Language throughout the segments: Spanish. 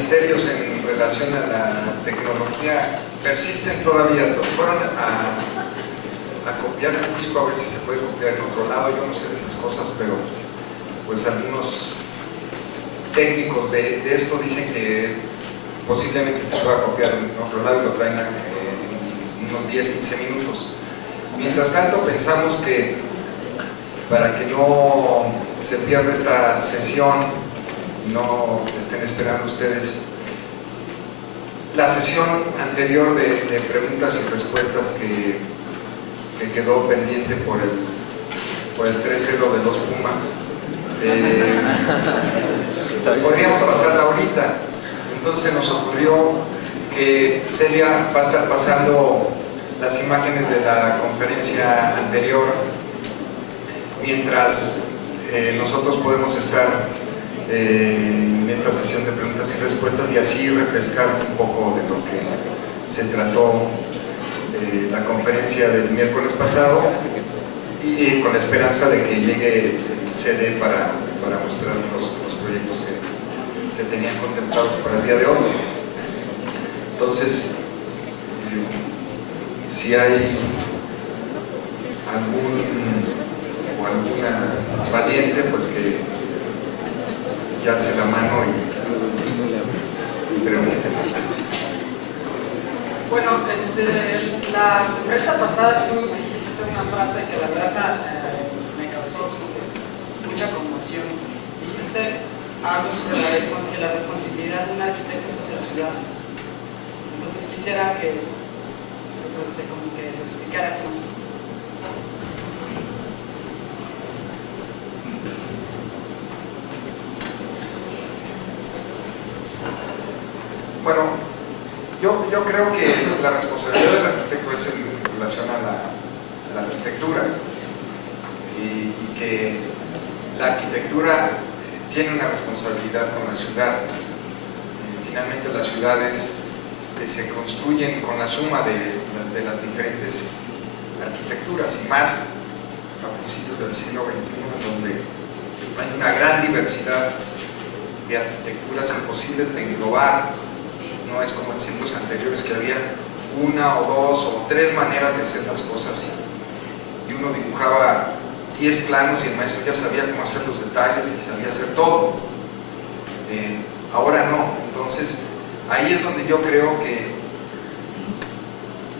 misterios en relación a la tecnología persisten todavía. Fueron a copiar el disco, a ver si se puede copiar en otro lado. Yo no sé de esas cosas, pero pues algunos técnicos de esto dicen que posiblemente se pueda copiar en otro lado y lo traen en unos 10-15 minutos. Mientras tanto, pensamos que para que no se pierda esta sesión, no estén esperando ustedes la sesión anterior de preguntas y respuestas que quedó pendiente por el 3-0 de los Pumas. Pues podríamos pasarla ahorita. Entonces nos ocurrió que Celia va a estar pasando las imágenes de la conferencia anterior mientras nosotros podemos estar en esta sesión de preguntas y respuestas y así refrescar un poco de lo que se trató la conferencia del miércoles pasado y con la esperanza de que llegue CD para mostrar los proyectos que se tenían contemplados para el día de hoy. Entonces, si hay alguna valiente, pues que ya alce la mano y pregunte. Bueno, la conferencia pasada tú dijiste una frase que la verdad me causó mucha conmoción. Dijiste algo sobre la responsabilidad de un arquitecto hacia la ciudad. Entonces quisiera que como que lo explicaras más. Bueno, yo creo que la responsabilidad del arquitecto es en relación a la arquitectura y que la arquitectura tiene una responsabilidad con la ciudad. Finalmente las ciudades se construyen con la suma de las diferentes arquitecturas y más a principios del siglo XXI, donde hay una gran diversidad de arquitecturas imposibles de englobar. No es como en siglos anteriores que había una o dos o tres maneras de hacer las cosas y uno dibujaba 10 planos y el maestro ya sabía cómo hacer los detalles y sabía hacer todo. Ahora no. Entonces ahí es donde yo creo que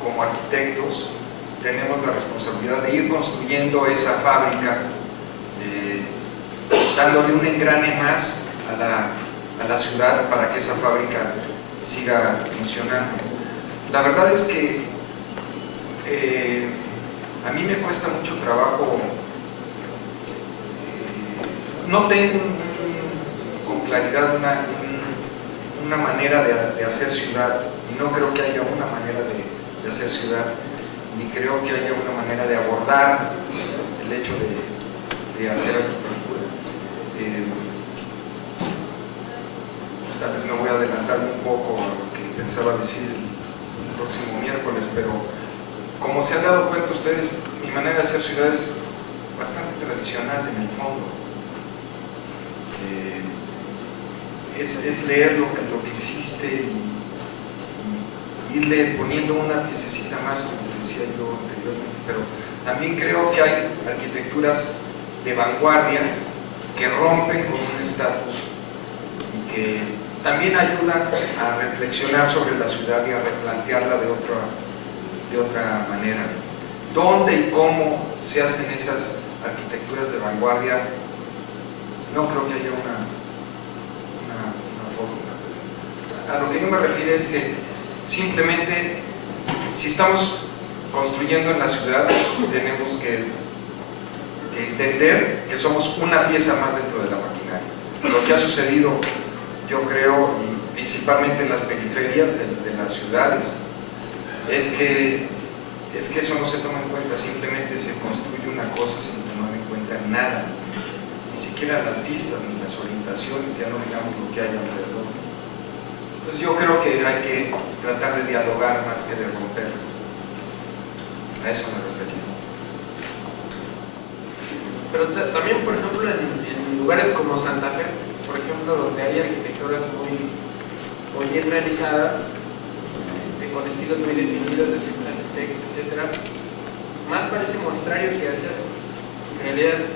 como arquitectos tenemos la responsabilidad de ir construyendo esa fábrica, dándole un engrane más a la ciudad para que esa fábrica siga funcionando. La verdad es que a mí me cuesta mucho trabajo, no tengo con claridad una manera de hacer ciudad, y no creo que haya una manera de hacer ciudad, ni creo que haya una manera de abordar el hecho de hacer arquitectura. Tal vez me voy a adelantar un poco a lo que pensaba decir el próximo miércoles, pero como se han dado cuenta ustedes, mi manera de hacer ciudad es bastante tradicional en el fondo. Es leer lo que existe y irle poniendo una piececita más, como decía yo anteriormente, pero también creo que hay arquitecturas de vanguardia que rompen con un estatus y que también ayudan a reflexionar sobre la ciudad y a replantearla de otra manera. ¿Dónde y cómo se hacen esas arquitecturas de vanguardia? No creo que haya una fórmula. A lo que yo me refiero es que simplemente, si estamos construyendo en la ciudad, tenemos que entender que somos una pieza más dentro de la maquinaria. Lo que ha sucedido, yo creo, y principalmente en las periferias de las ciudades, es que eso no se toma en cuenta. Simplemente se construye una cosa sin tomar en cuenta nada, ni siquiera las vistas ni las orientaciones, ya no digamos lo que hay alrededor. Entonces yo creo que hay que tratar de dialogar más que de romper. A eso me refería. Pero también, por ejemplo, en lugares como Santa Fe, por ejemplo, donde hay arquitecturas muy o bien realizada, con estilos muy definidos, distintos arquitectos, etc., más parece muestrario que hacer en realidad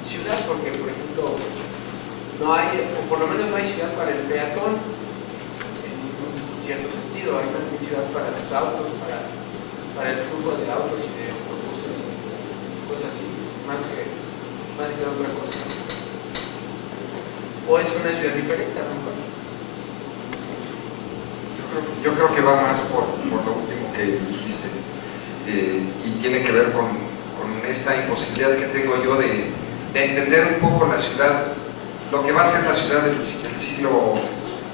ciudad, porque por ejemplo no hay, o por lo menos no hay ciudad para el peatón en un cierto sentido, hay más bien ciudad para los autos, para el flujo de autos y de autobuses, cosas así, más que otra cosa. O es una ciudad diferente a lo mejor. Yo creo que va más por lo último que dijiste, y tiene que ver con esta imposibilidad que tengo yo de entender un poco la ciudad, lo que va a ser la ciudad del siglo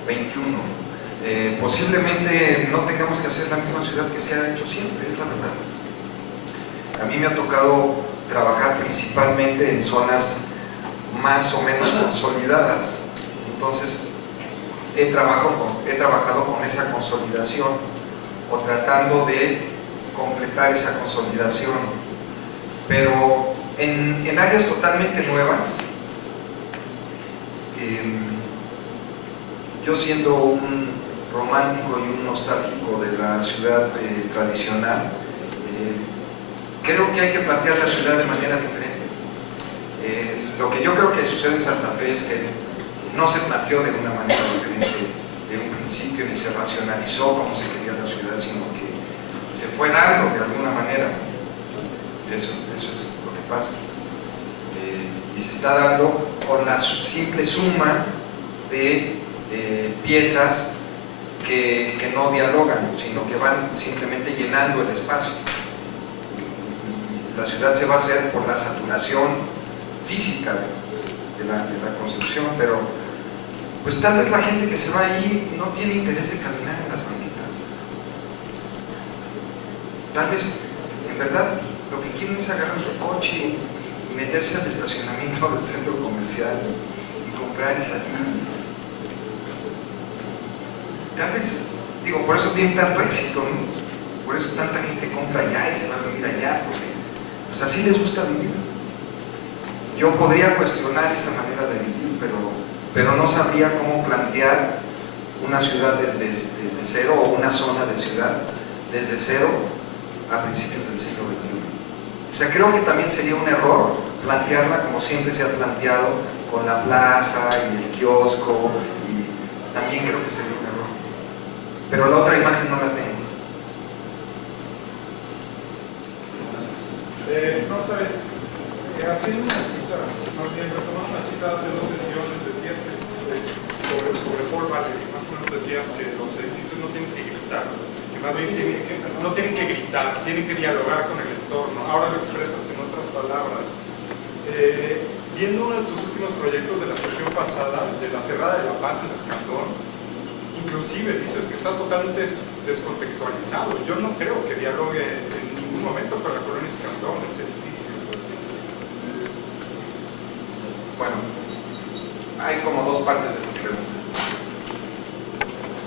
XXI. Posiblemente no tengamos que hacer la misma ciudad que se ha hecho siempre, es la verdad. A mí me ha tocado trabajar principalmente en zonas más o menos consolidadas, entonces he trabajado con esa consolidación o tratando de completar esa consolidación, pero en áreas totalmente nuevas. Yo, siendo un romántico y un nostálgico de la ciudad tradicional, creo que hay que plantear la ciudad de manera diferente. Lo que yo creo que sucede en Santa Fe es que no se planteó de una manera diferente de un principio, ni se racionalizó cómo se quería la ciudad, sino que se fue dando de alguna manera. Eso es lo que pasa. Y se está dando con la simple suma de piezas que no dialogan, sino que van simplemente llenando el espacio. Y la ciudad se va a hacer por la saturación física de la construcción, pero pues tal vez la gente que se va ahí no tiene interés de caminar en las banquetas. Tal vez, en verdad, lo que quieren es agarrar su coche y meterse al estacionamiento del centro comercial y comprar y salir. Tal vez, digo, por eso tiene tanto éxito, ¿no? Por eso tanta gente compra allá y se va a vivir allá, porque pues así les gusta vivir. Yo podría cuestionar esa manera de vivir, pero no sabría cómo plantear una ciudad desde cero, o una zona de ciudad desde cero a principios del siglo XXI. O sea, creo que también sería un error plantearla como siempre se ha planteado, con la plaza y el kiosco, y también creo que sería un error. Pero la otra imagen no la tengo. No, está bien. Haciendo una cita, más bien retomando una cita hace 2 sesiones, decías que sobre Paul Valéry, más o menos decías que los edificios no tienen que gritar, que más bien no tienen que gritar, tienen que dialogar con el entorno. Ahora lo expresas en otras palabras. Viendo uno de tus últimos proyectos de la sesión pasada, de la Cerrada de la Paz en Escandón, inclusive dices que está totalmente descontextualizado. Yo no creo que dialogue en ningún momento con la colonia Escandón, ese edificio. Bueno, hay como dos partes de tu pregunta.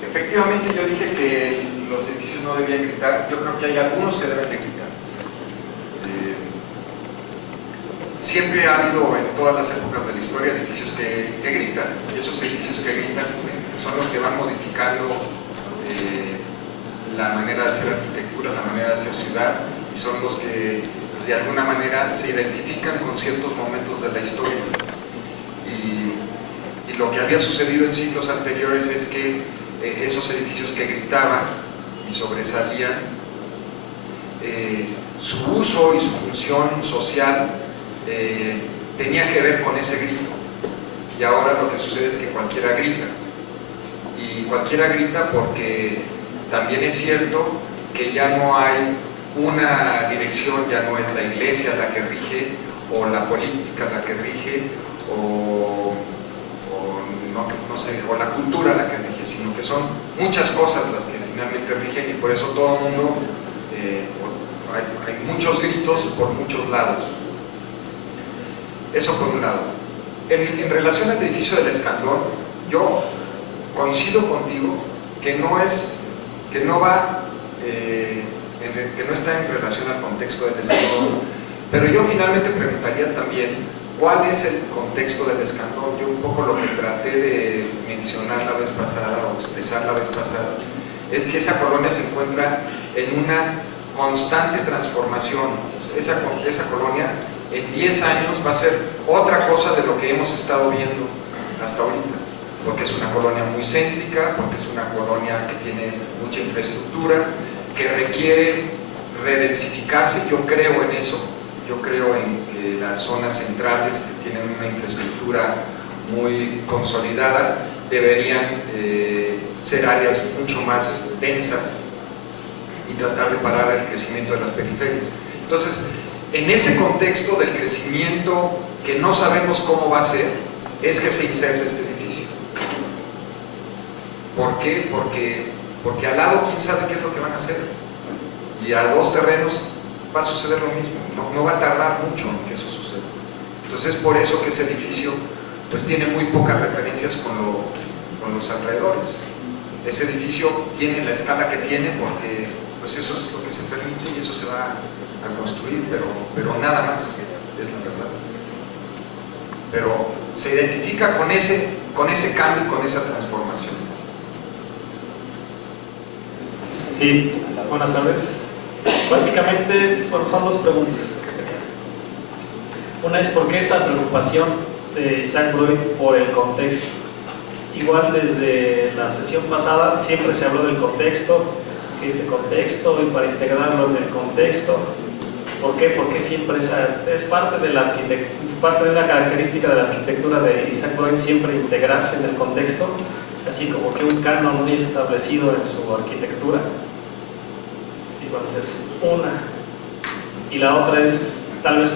Efectivamente, yo dije que los edificios no debían gritar. Yo creo que hay algunos que deben de gritar. Siempre ha habido en todas las épocas de la historia edificios que gritan, y esos edificios que gritan son los que van modificando la manera de hacer arquitectura, la manera de hacer ciudad, y son los que de alguna manera se identifican con ciertos momentos de la historia. Y lo que había sucedido en siglos anteriores es que esos edificios que gritaban y sobresalían, su uso y su función social tenía que ver con ese grito. Y ahora lo que sucede es que cualquiera grita. Y cualquiera grita porque también es cierto que ya no hay una dirección, ya no es la iglesia la que rige, o la política la que rige, o no sé, o la cultura la que rige, sino que son muchas cosas las que finalmente rigen, y por eso todo el mundo, hay muchos gritos por muchos lados. Eso por un lado. En relación al edificio del Escandón, yo coincido contigo que no está en relación al contexto del Escandón, pero yo finalmente preguntaría también cuál es el contexto del Escandón. Yo un poco lo que traté de mencionar mencionar la vez pasada o expresar la vez pasada, es que esa colonia se encuentra en una constante transformación. Esa colonia en 10 años va a ser otra cosa de lo que hemos estado viendo hasta ahorita, porque es una colonia muy céntrica, porque es una colonia que tiene mucha infraestructura, que requiere redensificarse. Yo creo en eso, yo creo en que las zonas centrales que tienen una infraestructura muy consolidada deberían ser áreas mucho más densas y tratar de parar el crecimiento de las periferias. Entonces, en ese contexto del crecimiento que no sabemos cómo va a ser, es que se inserta este edificio. ¿Por qué? Porque al lado quién sabe qué es lo que van a hacer, y a 2 terrenos va a suceder lo mismo, no va a tardar mucho en que eso suceda. Entonces es por eso que ese edificio pues tiene muy pocas referencias con los alrededores. Ese edificio tiene la escala que tiene porque pues eso es lo que se permite y eso se va a construir, pero nada más, es la verdad. Pero se identifica con ese cambio, con esa transformación. Sí, buenas tardes. Básicamente son 2 preguntas que tenía. Una es ¿por qué esa preocupación de Isaac Freud por el contexto? Igual desde la sesión pasada siempre se habló del contexto, este contexto, y para integrarlo en el contexto. ¿Por qué? Porque siempre es parte de la característica de la arquitectura de Isaac Freud, siempre integrarse en el contexto, así como que un canon muy establecido en su arquitectura. Sí, bueno, esa es una. Y la otra es, tal vez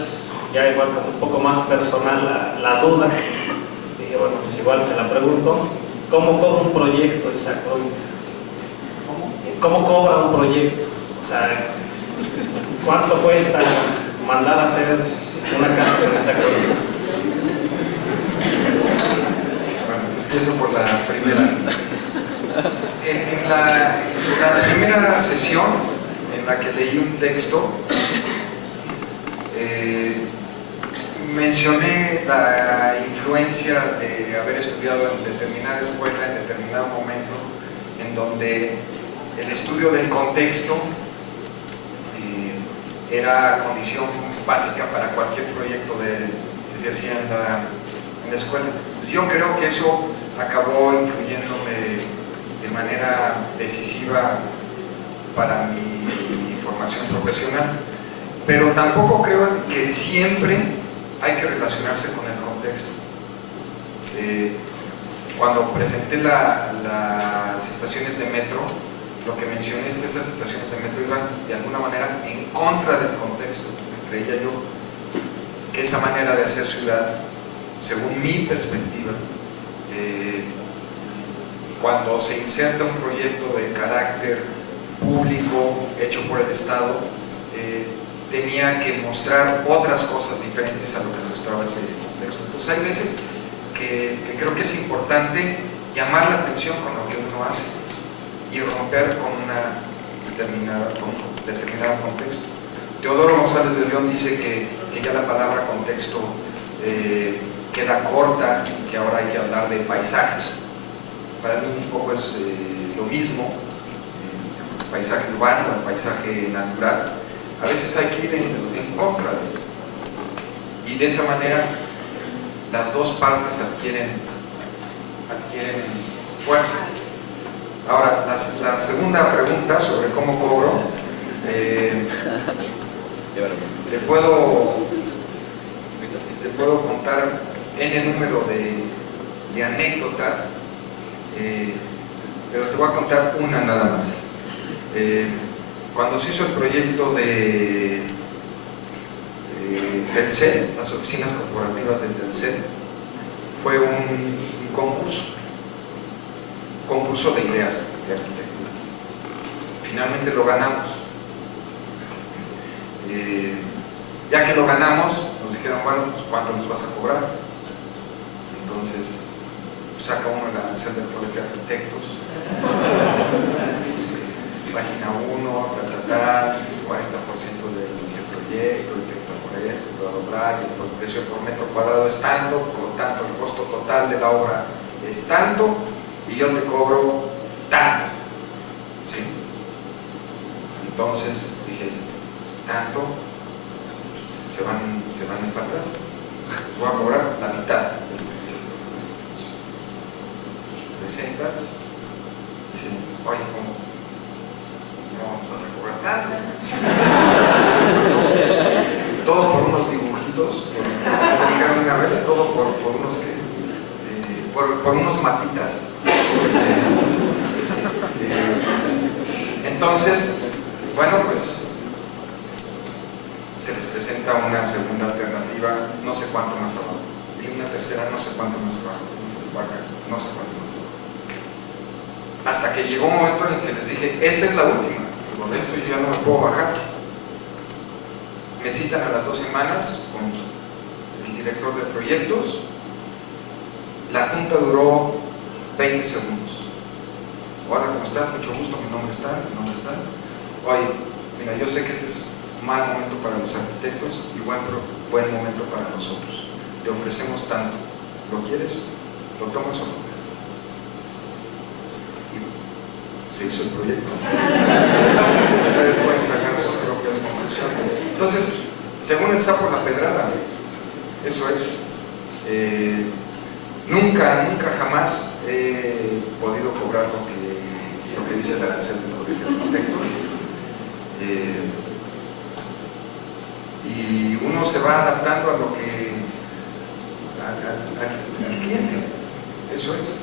ya igual un poco más personal, la duda. Dije, bueno, pues igual se la pregunto. ¿Cómo cobra un proyecto, Isaac Freud? ¿Cómo cobra un proyecto? O sea, ¿cuánto cuesta mandar a hacer una casa de Isaac Freud? Bueno, empiezo por la primera. En la primera sesión en la que leí un texto, mencioné la influencia de haber estudiado en determinada escuela, en determinado momento, en donde el estudio del contexto era condición básica para cualquier proyecto que se hacía en la escuela. Yo creo que eso acabó influyéndome de manera decisiva para mi formación profesional, pero tampoco creo que siempre hay que relacionarse con el contexto. Cuando presenté las estaciones de metro, lo que mencioné es que esas estaciones de metro iban de alguna manera en contra del contexto. Creía yo que esa manera de hacer ciudad, según mi perspectiva, cuando se inserta un proyecto de carácter público hecho por el Estado, tenía que mostrar otras cosas diferentes a lo que mostraba ese contexto. Entonces hay veces que creo que es importante llamar la atención con lo que uno hace y romper con un determinado contexto. Teodoro González de León dice que ya la palabra contexto queda corta y que ahora hay que hablar de paisajes. Para mí un poco es lo mismo, el paisaje urbano, el paisaje natural. A veces hay que ir en contra de él. Y de esa manera las dos partes adquieren fuerza. Ahora, la segunda pregunta sobre cómo cobro, te puedo contar n número de anécdotas, pero te voy a contar una nada más. Cuando se hizo el proyecto de Telcel, las oficinas corporativas de Telcel, fue un concurso de ideas de arquitectura. Finalmente lo ganamos. Ya que lo ganamos, nos dijeron, bueno, pues ¿cuánto nos vas a cobrar? Entonces, pues, saca uno el arancel del Colegio de Arquitectos, página 1, 40% del proyecto, el texto por esto, bla, bla, bla, y el precio por metro cuadrado es tanto, por lo tanto el costo total de la obra es tanto y yo te cobro tanto, ¿sí? Entonces dije, pues, tanto, se van para atrás, voy a cobrar la mitad. Presentas, dicen, oye, ¿cómo nos vas a cobrar tanto? Todo por unos dibujitos, como dijeron una vez, todo por unos por unos mapitas. Entonces, bueno, pues se les presenta una segunda alternativa, no sé cuánto más abajo, y una tercera, no sé cuánto más abajo, no sé cuánto más abajo. Hasta que llegó un momento en que les dije, esta es la última, digo, de esto yo ya no me puedo bajar. Me citan a las 2 semanas con el director de proyectos. La junta duró 20 segundos. Hola, ¿cómo están? Mucho gusto, mi nombre es tal. Oye, mira, yo sé que este es un mal momento para los arquitectos y buen momento para nosotros. Te ofrecemos tanto. ¿Lo quieres? ¿Lo tomas o no quieres? Y se hizo el proyecto. Ustedes pueden sacar sus propias conclusiones. Entonces, según el sapo la pedrada, eso es. Nunca jamás he podido cobrar lo que dice el arancel del colegio de arquitectos. Y uno se va adaptando a lo que al cliente. Eso es.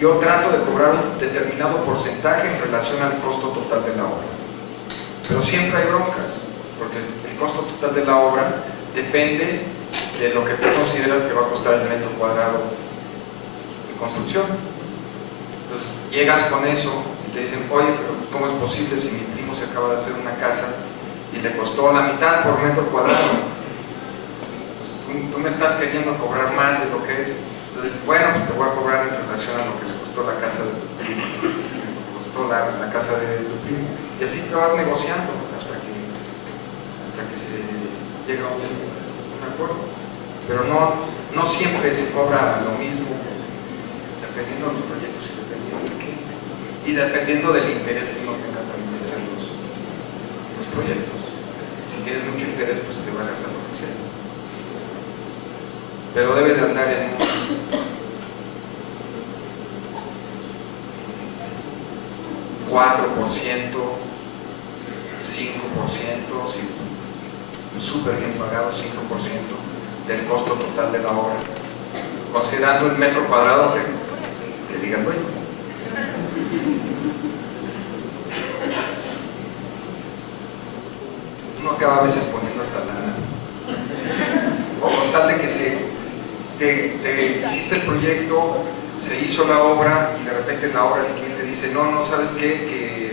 Yo trato de cobrar un determinado porcentaje en relación al costo total de la obra. Pero siempre hay broncas, porque el costo total de la obra depende de lo que tú consideras que va a costar el metro cuadrado de construcción. Entonces llegas con eso y te dicen, oye, pero ¿cómo es posible si mi primo se acaba de hacer una casa y le costó la mitad por metro cuadrado? Entonces tú me estás queriendo cobrar más de lo que es. Entonces, bueno, pues te voy a cobrar en relación a lo que le costó la casa de tu primo, le costó la casa de tu primo. Y así te vas negociando hasta que se llega a un acuerdo. Pero no siempre se cobra lo mismo, dependiendo de los proyectos y dependiendo del cliente. Y dependiendo del interés que uno tenga también de hacer los proyectos. Si tienes mucho interés, pues te van a hacer lo que sea. Pero debes de andar en un 4%, 5%, si súper bien pagado, 5% del costo total de la obra, considerando el metro cuadrado que diga el dueño. Uno acaba a veces poniendo hasta lana, o con tal de que te hiciste el proyecto, se hizo la obra y de repente en la obra el cliente dice, no, ¿sabes qué?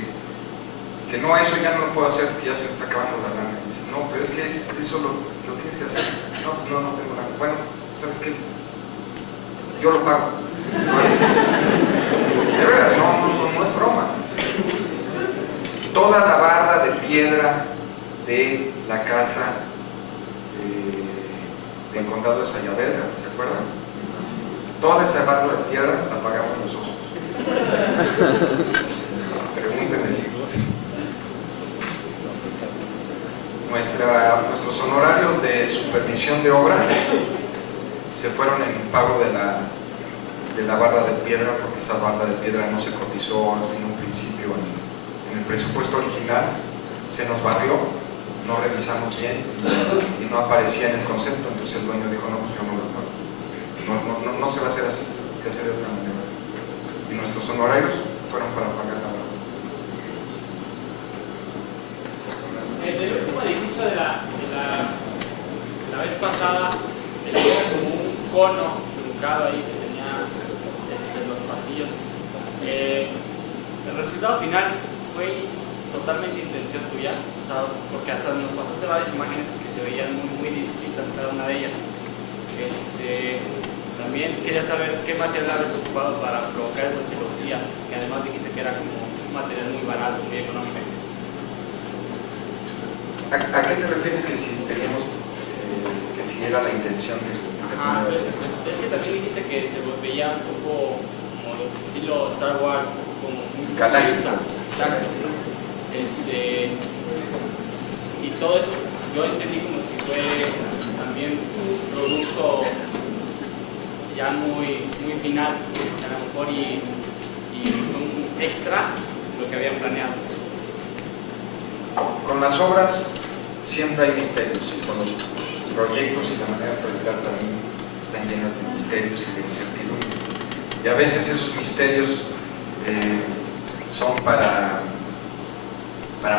Que no, eso ya no lo puedo hacer, que ya se me está acabando la lana. Y dice, no, pero es que eso lo tienes que hacer. No tengo lana. Bueno, ¿sabes qué? Yo lo pago. De verdad, no es broma. Toda la barda de piedra de la casa del condado de Sayavedra, ¿se acuerdan? Toda esa barda de piedra la pagamos nosotros. Pregúntenme si nuestros honorarios de supervisión de obra se fueron en pago de la barda de piedra, porque esa barda de piedra no se cotizó en un principio en el presupuesto original, se nos barrió, no revisamos bien y no aparecía en el concepto. Entonces el dueño dijo, no, pues yo no lo pago, no se va a hacer así, se hace de otra manera, y nuestros honorarios fueron para pagar la barda. El último edificio de la vez pasada tenía como un cono truncado ahí que tenía los pasillos. El resultado final fue totalmente intención tuya, o sea, porque hasta nos pasaste varias imágenes que se veían muy distintas cada una de ellas. También quería saber qué material habías ocupado para provocar esa celosía, que además dijiste que era como un material muy barato, muy económico. ¿A qué te refieres que si teníamos, que si era la intención de Ajá, es que también dijiste que se veía un poco como estilo Star Wars, un poco como muy galáctico. Exacto. Y todo eso yo entendí como si fue también un producto ya muy final, a lo mejor, y fue un extra lo que habían planeado. Con las obras siempre hay misterios, y con los proyectos y la manera de proyectar también están llenas de misterios y de incertidumbre. Y a veces esos misterios son para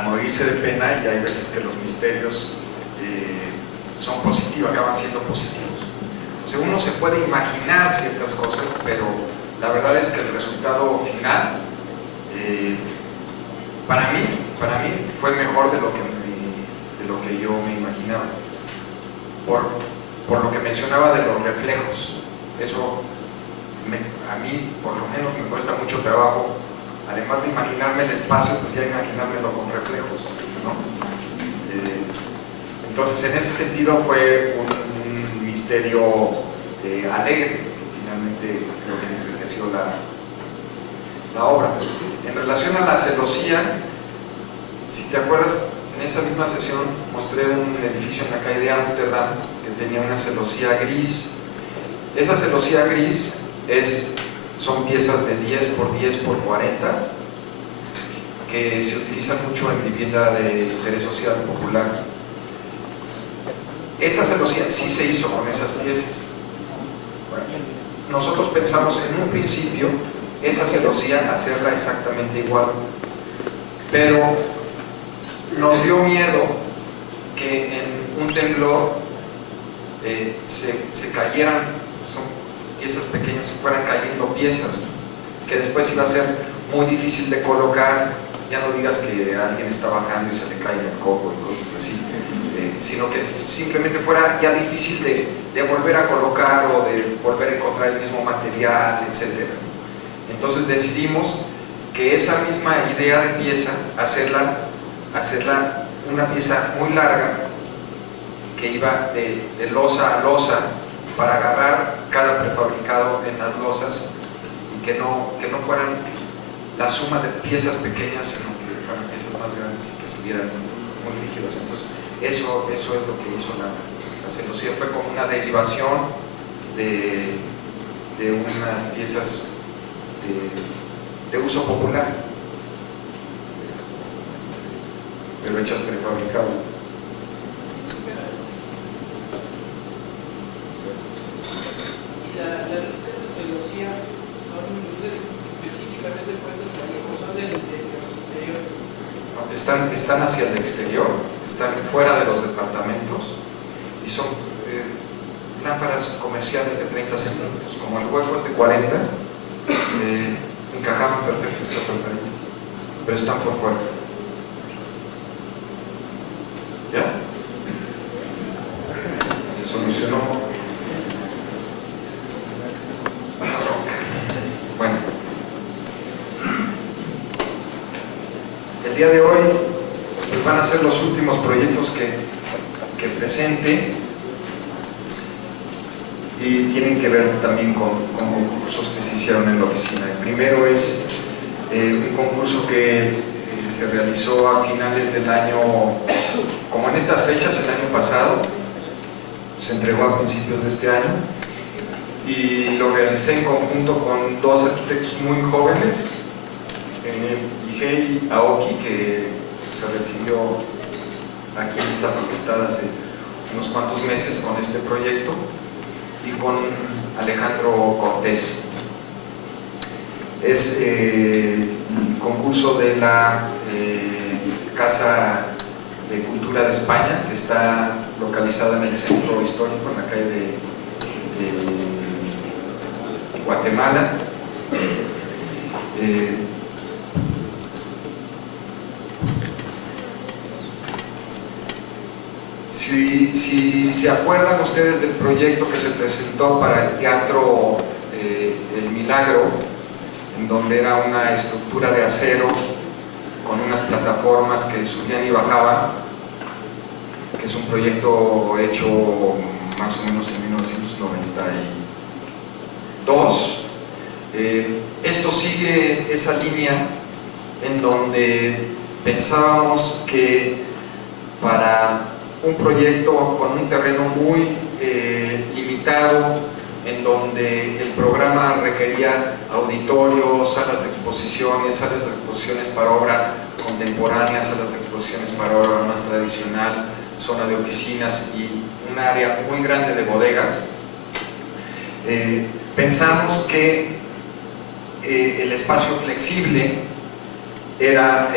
morirse de pena, y hay veces que los misterios son positivos, acaban siendo positivos. O sea, uno se puede imaginar ciertas cosas, pero la verdad es que el resultado final para mí fue mejor de lo que yo me imaginaba, por lo que mencionaba de los reflejos. Eso a mí por lo menos me cuesta mucho trabajo, además de imaginarme el espacio, pues ya imaginármelo con reflejos, ¿no? Entonces en ese sentido fue un misterio alegre, finalmente creo que enriqueció la obra. En relación a la celosía, si te acuerdas, en esa misma sesión mostré un edificio en la calle de Ámsterdam que tenía una celosía gris. Esa celosía gris son piezas de 10 por 10 por 40 que se utilizan mucho en vivienda de interés social popular. Esa celosía sí se hizo con esas piezas. Bueno, nosotros pensamos en un principio esa celosía hacerla exactamente igual, pero nos dio miedo que en un temblor se cayeran, son piezas pequeñas, se fueran cayendo piezas, que después iba a ser muy difícil de colocar. Ya no digas que alguien está bajando y se le cae el coco y cosas así, sino que simplemente fuera ya difícil de volver a colocar o de volver a encontrar el mismo material, etc. Entonces decidimos que esa misma idea de pieza, hacerla una pieza muy larga que iba de losa a losa para agarrar cada prefabricado en las losas, y que no fueran la suma de piezas pequeñas, sino que fueran piezas más grandes y que estuvieran muy rígidas. Entonces eso es lo que hizo la celosía. Fue como una derivación de unas piezas de uso popular, pero hechas prefabricado. ¿Y las luces de celosía son luces específicamente puestas ahí o son del interior? Están hacia el exterior, están fuera de los departamentos y son lámparas comerciales de 30 centímetros. Como el hueco es de 40, encajaban perfecto estas lamparitas, pero están por fuera. ¿Ya? Se solucionó. Bueno, el día de hoy pues, van a ser los últimos proyectos que presente, y tienen que ver también con concursos que se hicieron en la oficina. El primero es un concurso que se realizó a finales del año, como en estas fechas, el año pasado, se entregó a principios de este año, y lo realicé en conjunto con dos arquitectos muy jóvenes, Igei Aoki, que se recibió aquí en esta facultad hace unos cuantos meses con este proyecto, y con Alejandro Cortés. Es el concurso de la Casa de Cultura de España, que está localizada en el centro histórico, en la calle de Guatemala. Si se acuerdan ustedes del proyecto que se presentó para el Teatro El Milagro, en donde era una estructura de acero con unas plataformas que subían y bajaban, que es un proyecto hecho más o menos en 1992. Esto sigue esa línea en donde pensábamos que para un proyecto con un terreno muy limitado, en donde el programa requería auditorios, salas de exposiciones para obra contemporánea, salas de exposiciones para obra más tradicional, zona de oficinas y un área muy grande de bodegas, pensamos que el espacio flexible era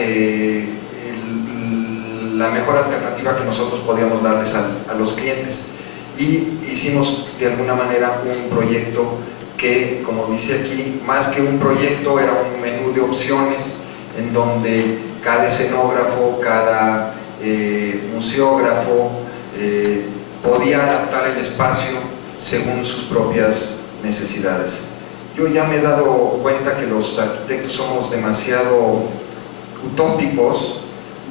la mejor alternativa que nosotros podíamos darles a los clientes, y hicimos de alguna manera un proyecto que, como dice aquí, más que un proyecto, era un menú de opciones en donde cada escenógrafo, cada museógrafo podía adaptar el espacio según sus propias necesidades. Yo ya me he dado cuenta que los arquitectos somos demasiado utópicos,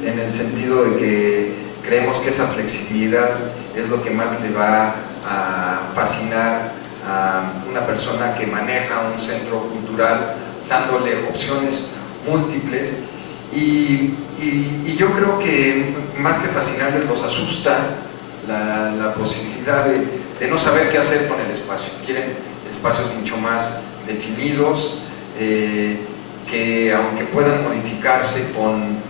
en el sentido de que creemos que esa flexibilidad es lo que más le va a fascinar a una persona que maneja un centro cultural, dándole opciones múltiples, y yo creo que más que fascinarles, los asusta la posibilidad de no saber qué hacer con el espacio. Quieren espacios mucho más definidos, que aunque puedan modificarse con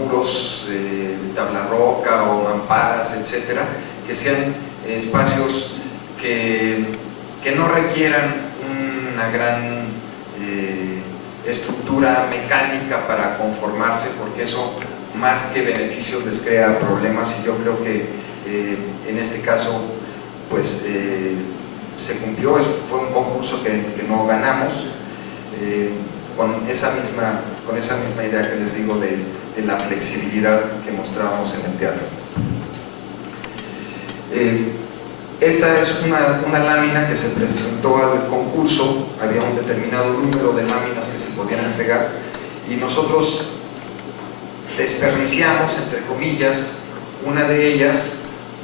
muros de tabla roca o mamparas, etcétera, que sean espacios que no requieran una gran estructura mecánica para conformarse, porque eso más que beneficios les crea problemas, y yo creo que en este caso pues se cumplió. Eso fue un concurso que no ganamos, con esa misma idea que les digo de la flexibilidad que mostrábamos en el teatro. Esta es una lámina que se presentó al concurso. Había un determinado número de láminas que se podían entregar, y nosotros desperdiciamos, entre comillas, una de ellas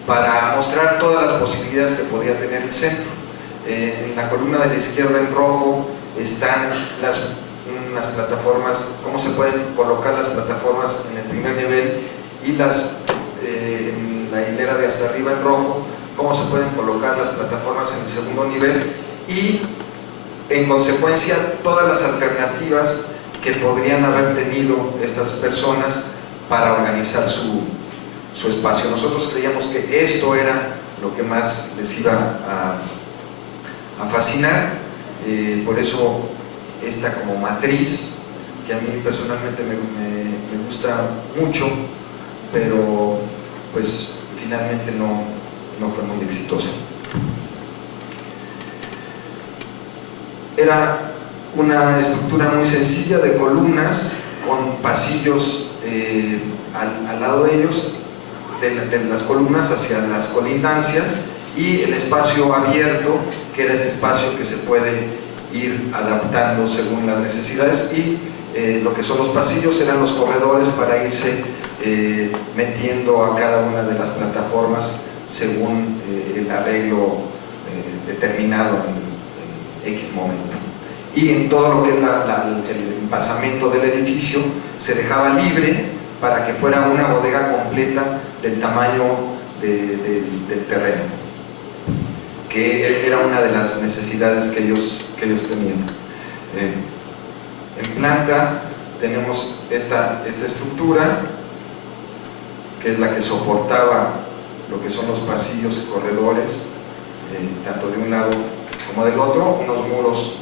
para mostrar todas las posibilidades que podía tener el centro. En la columna de la izquierda en rojo están unas plataformas, cómo se pueden colocar las plataformas en el primer nivel, y en la hilera de hasta arriba en rojo, cómo se pueden colocar las plataformas en el segundo nivel, y en consecuencia todas las alternativas que podrían haber tenido estas personas para organizar su espacio. Nosotros creíamos que esto era lo que más les iba a fascinar, por eso esta como matriz, que a mí personalmente me gusta mucho, pero pues finalmente no fue muy exitosa. Era una estructura muy sencilla de columnas con pasillos al lado de ellos, de las columnas hacia las colindancias, y el espacio abierto, que era este espacio que se puede ir adaptando según las necesidades, y lo que son los pasillos eran los corredores para irse metiendo a cada una de las plataformas según el arreglo determinado en X momento. Y en todo lo que es el emplazamiento del edificio se dejaba libre para que fuera una bodega completa del tamaño del terreno, que era una de las necesidades que ellos tenían. En planta tenemos esta estructura, que es la que soportaba lo que son los pasillos y corredores, tanto de un lado como del otro, unos muros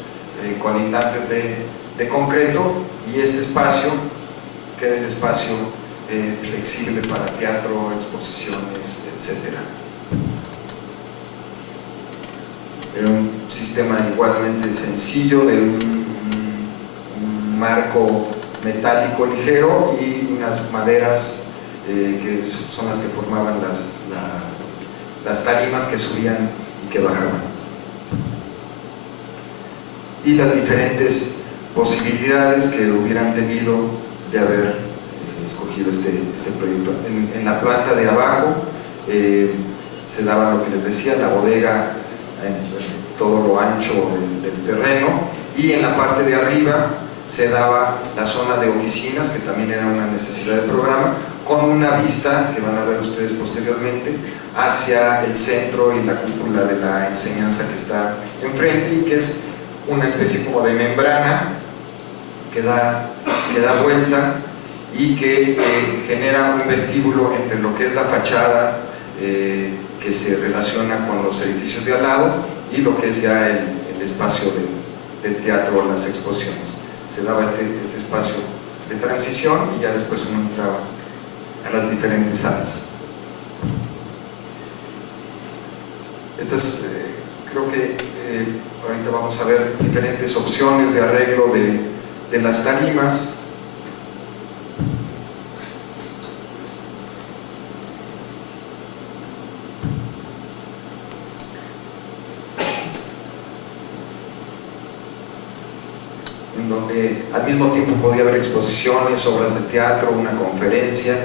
colindantes de concreto, y este espacio, que era el espacio flexible para teatro, exposiciones, etc. Era un sistema igualmente sencillo de un marco metálico ligero y unas maderas que son las que formaban las tarimas que subían y que bajaban. Y las diferentes posibilidades que hubieran tenido de haber escogido este proyecto. En la planta de abajo se daba lo que les decía, la bodega en todo lo ancho del terreno, y en la parte de arriba se daba la zona de oficinas, que también era una necesidad del programa, con una vista, que van a ver ustedes posteriormente, hacia el centro y la cúpula de la enseñanza que está enfrente, y que es una especie como de membrana que da vuelta y que genera un vestíbulo entre lo que es la fachada que se relaciona con los edificios de al lado y lo que es ya el espacio del teatro o las exposiciones. Se daba este espacio de transición y ya después uno entraba a las diferentes salas. Creo que ahorita vamos a ver diferentes opciones de arreglo de las tarimas. En donde al mismo tiempo podía haber exposiciones, obras de teatro, una conferencia,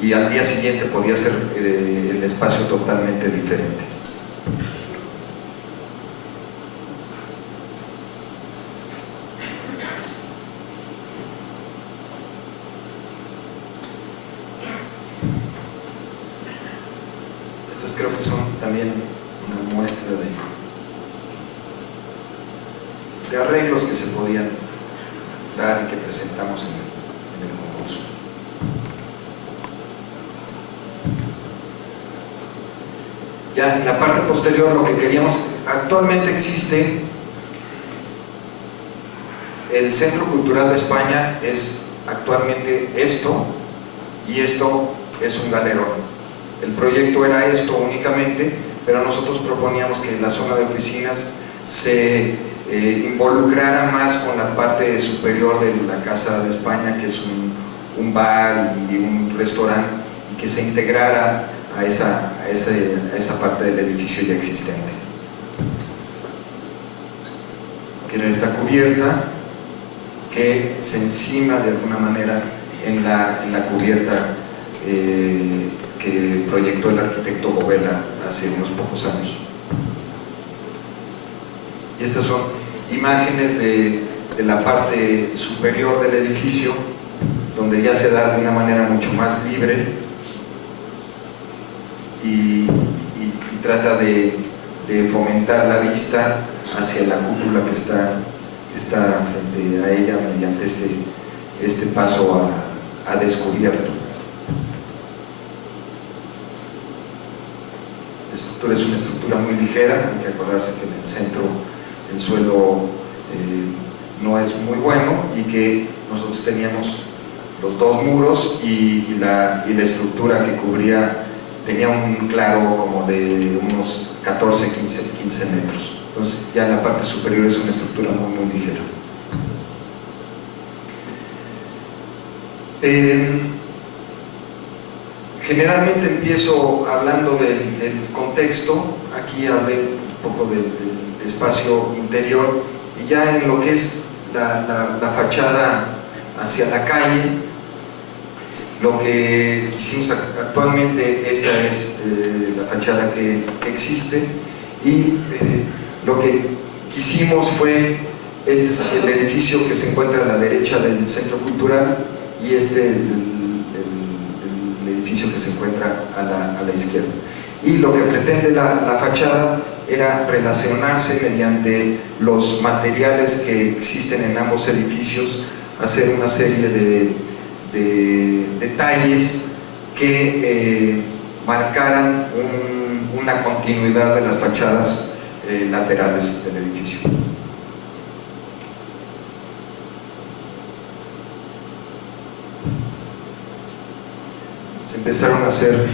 y al día siguiente podía ser el espacio totalmente diferente. Estos creo que son también una muestra de arreglos que se podían dar y que presentamos en el concurso. Ya en la parte posterior lo que queríamos, actualmente existe el Centro Cultural de España, es actualmente esto, y esto es un galerón. El proyecto era esto únicamente, pero nosotros proponíamos que la zona de oficinas se involucrara más con la parte superior de la Casa de España, que es un bar y un restaurante, y que se integrara a esa parte del edificio ya existente. Que era esta cubierta que se encima de alguna manera en la cubierta que proyectó el arquitecto Bovela hace unos pocos años. Y estas son imágenes de la parte superior del edificio, donde ya se da de una manera mucho más libre y trata de fomentar la vista hacia la cúpula que está frente a ella mediante este paso a descubierto. La estructura es una estructura muy ligera, hay que acordarse que en el centro el suelo no es muy bueno, y que nosotros teníamos los dos muros y la estructura que cubría tenía un claro como de unos 14, 15 metros. Entonces ya la parte superior es una estructura muy ligera. Generalmente empiezo hablando del contexto. Aquí hablé un poco del espacio interior, y ya en lo que es la fachada hacia la calle, lo que hicimos actualmente, esta es la fachada que existe, y lo que quisimos fue, este es el edificio que se encuentra a la derecha del Centro Cultural, y el edificio que se encuentra a la izquierda. Y lo que pretende la fachada era relacionarse mediante los materiales que existen en ambos edificios, hacer una serie de detalles que marcaran una continuidad de las fachadas laterales del edificio. Se empezaron a hacer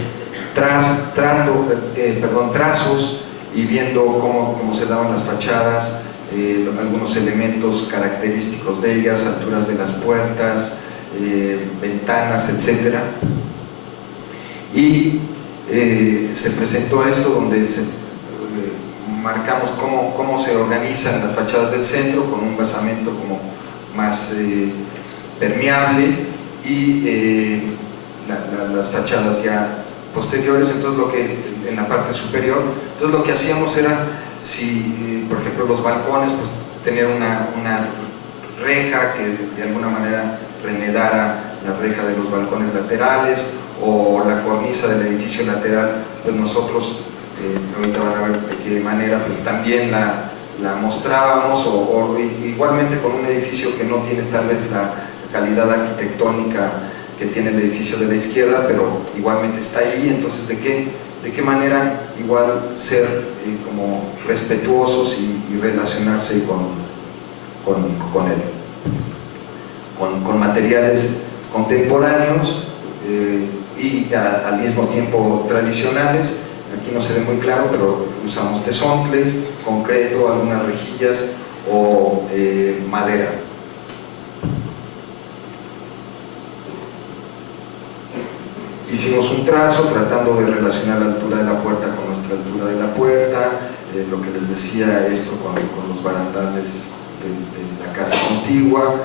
trazos, y viendo cómo se daban las fachadas, algunos elementos característicos de ellas, alturas de las puertas, ventanas, etc. Y se presentó esto donde marcamos cómo se organizan las fachadas del centro, con un basamento como más permeable, y las fachadas ya posteriores. Entonces en la parte superior. Entonces lo que hacíamos era, si por ejemplo los balcones, pues tener una reja que de alguna manera remedara la reja de los balcones laterales, o la cornisa del edificio lateral, pues nosotros, ahorita van a ver de qué manera, pues también la mostrábamos, o igualmente con un edificio que no tiene tal vez la calidad arquitectónica que tiene el edificio de la izquierda, pero igualmente está ahí. Entonces de qué manera igual ser como respetuosos y relacionarse con él, con materiales contemporáneos y al mismo tiempo tradicionales. Aquí no se ve muy claro, pero usamos tezontle, concreto, algunas rejillas o madera. Hicimos un trazo tratando de relacionar la altura de la puerta con nuestra altura de la puerta, lo que les decía, esto con los barandales de la casa contigua,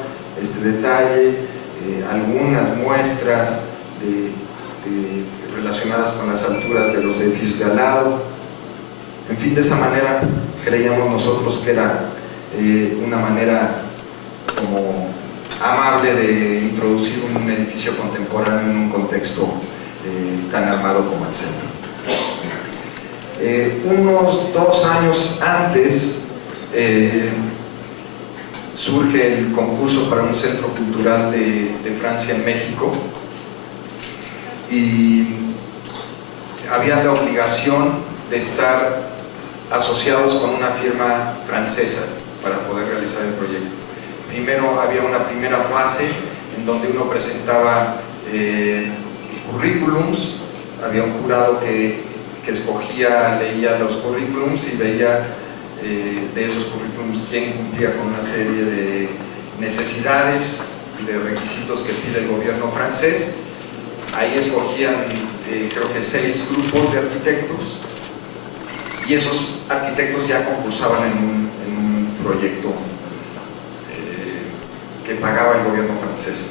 este detalle, algunas muestras relacionadas con las alturas de los edificios de al lado. En fin, de esta manera creíamos nosotros que era una manera como amable de introducir un edificio contemporáneo en un contexto tan armado como el centro. Unos 2 años antes surge el concurso para un centro cultural de Francia en México, y había la obligación de estar asociados con una firma francesa para poder realizar el proyecto. Primero había una primera fase en donde uno presentaba currículums, había un jurado que escogía, leía los currículums y veía de esos currículums quién cumplía con una serie de necesidades y de requisitos que pide el gobierno francés. Ahí escogían creo que 6 grupos de arquitectos, y esos arquitectos ya concursaban en un proyecto que pagaba el gobierno francés.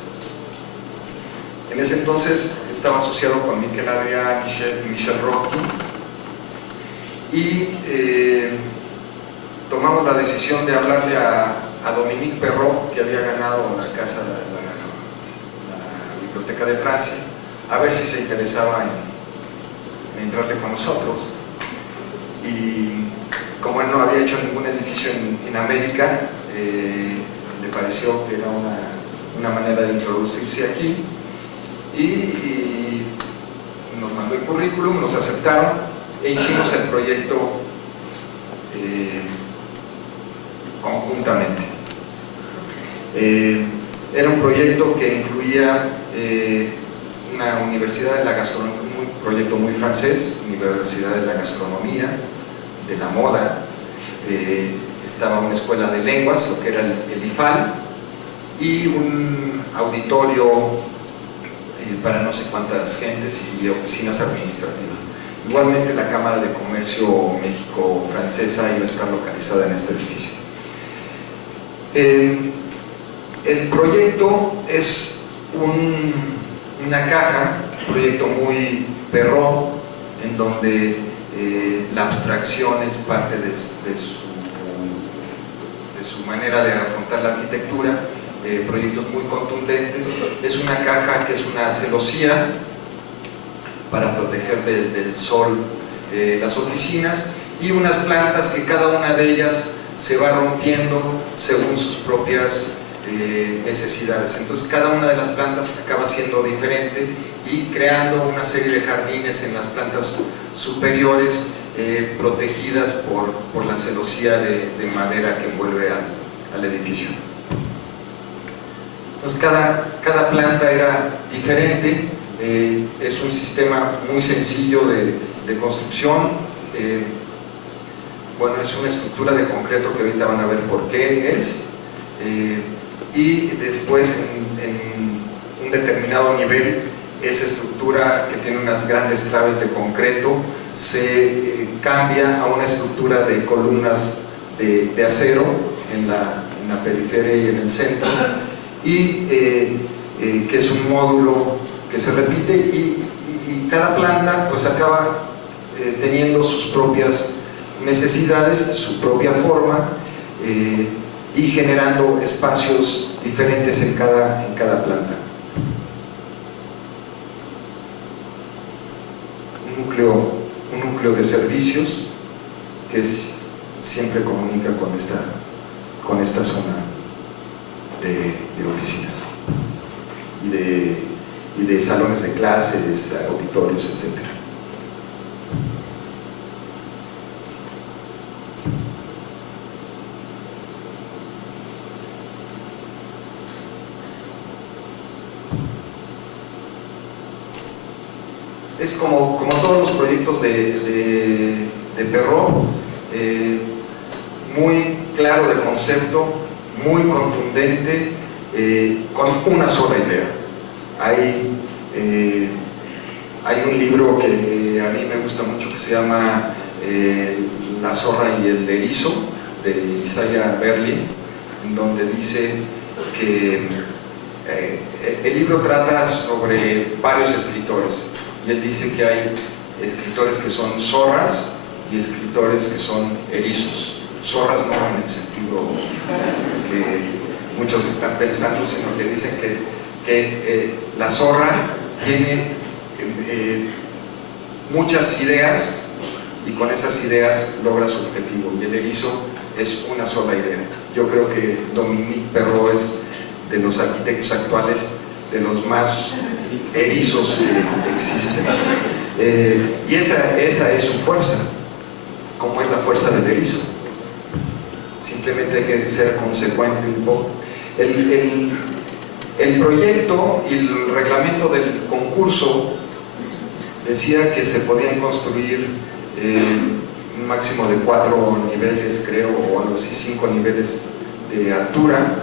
En ese entonces estaba asociado con Miquel Adrià y Michel Rocky, y tomamos la decisión de hablarle a Dominique Perrault, que había ganado la casa de la Biblioteca de Francia, a ver si se interesaba en entrarle con nosotros. Y como él no había hecho ningún edificio en América, le pareció que era una manera de introducirse aquí, y nos mandó el currículum, nos aceptaron e hicimos el proyecto conjuntamente. Era un proyecto que incluía una universidad de la gastronomía, un proyecto muy francés, universidad de la gastronomía, de la moda, estaba una escuela de lenguas, lo que era el IFAL, y un auditorio para no sé cuántas gentes y oficinas administrativas. Igualmente la Cámara de Comercio México-Francesa iba a estar localizada en este edificio. El proyecto es una caja, un proyecto muy Perrault, en donde la abstracción es parte de su manera de afrontar la arquitectura, proyectos muy contundentes. Es una caja que es una celosía para proteger del sol las oficinas, y unas plantas que cada una de ellas se va rompiendo según sus propias necesidades. Entonces cada una de las plantas acaba siendo diferente y creando una serie de jardines en las plantas superiores protegidas por la celosía de madera que envuelve al edificio. Entonces cada planta era diferente. Es un sistema muy sencillo de construcción. Bueno, es una estructura de concreto que ahorita van a ver por qué es. Y después en un determinado nivel, esa estructura que tiene unas grandes traves de concreto se cambia a una estructura de columnas de acero en la periferia y en el centro, y que es un módulo que se repite, y cada planta pues acaba teniendo sus propias necesidades, su propia forma, y generando espacios diferentes en cada planta. Un núcleo de servicios que siempre comunica con esta zona de oficinas y de salones de clases, auditorios, etc. Es como todos los proyectos de Perrot, muy claro de concepto, muy contundente, con una sola idea. Hay un libro que a mí me gusta mucho que se llama La zorra y el erizo, de Isaiah Berlin, en donde dice que el libro trata sobre varios escritores, y él dice que hay escritores que son zorras y escritores que son erizos. Zorras no en el sentido que muchos están pensando, sino que dicen que la zorra tiene muchas ideas y con esas ideas logra su objetivo, y el erizo es una sola idea. Yo creo que Dominique Perrot es de los arquitectos actuales de los más erizos que existen, y esa es su fuerza, como es la fuerza del erizo. Simplemente hay que ser consecuente un poco. El proyecto y el reglamento del concurso decía que se podían construir un máximo de 4 niveles, creo, o algo así, 5 niveles de altura,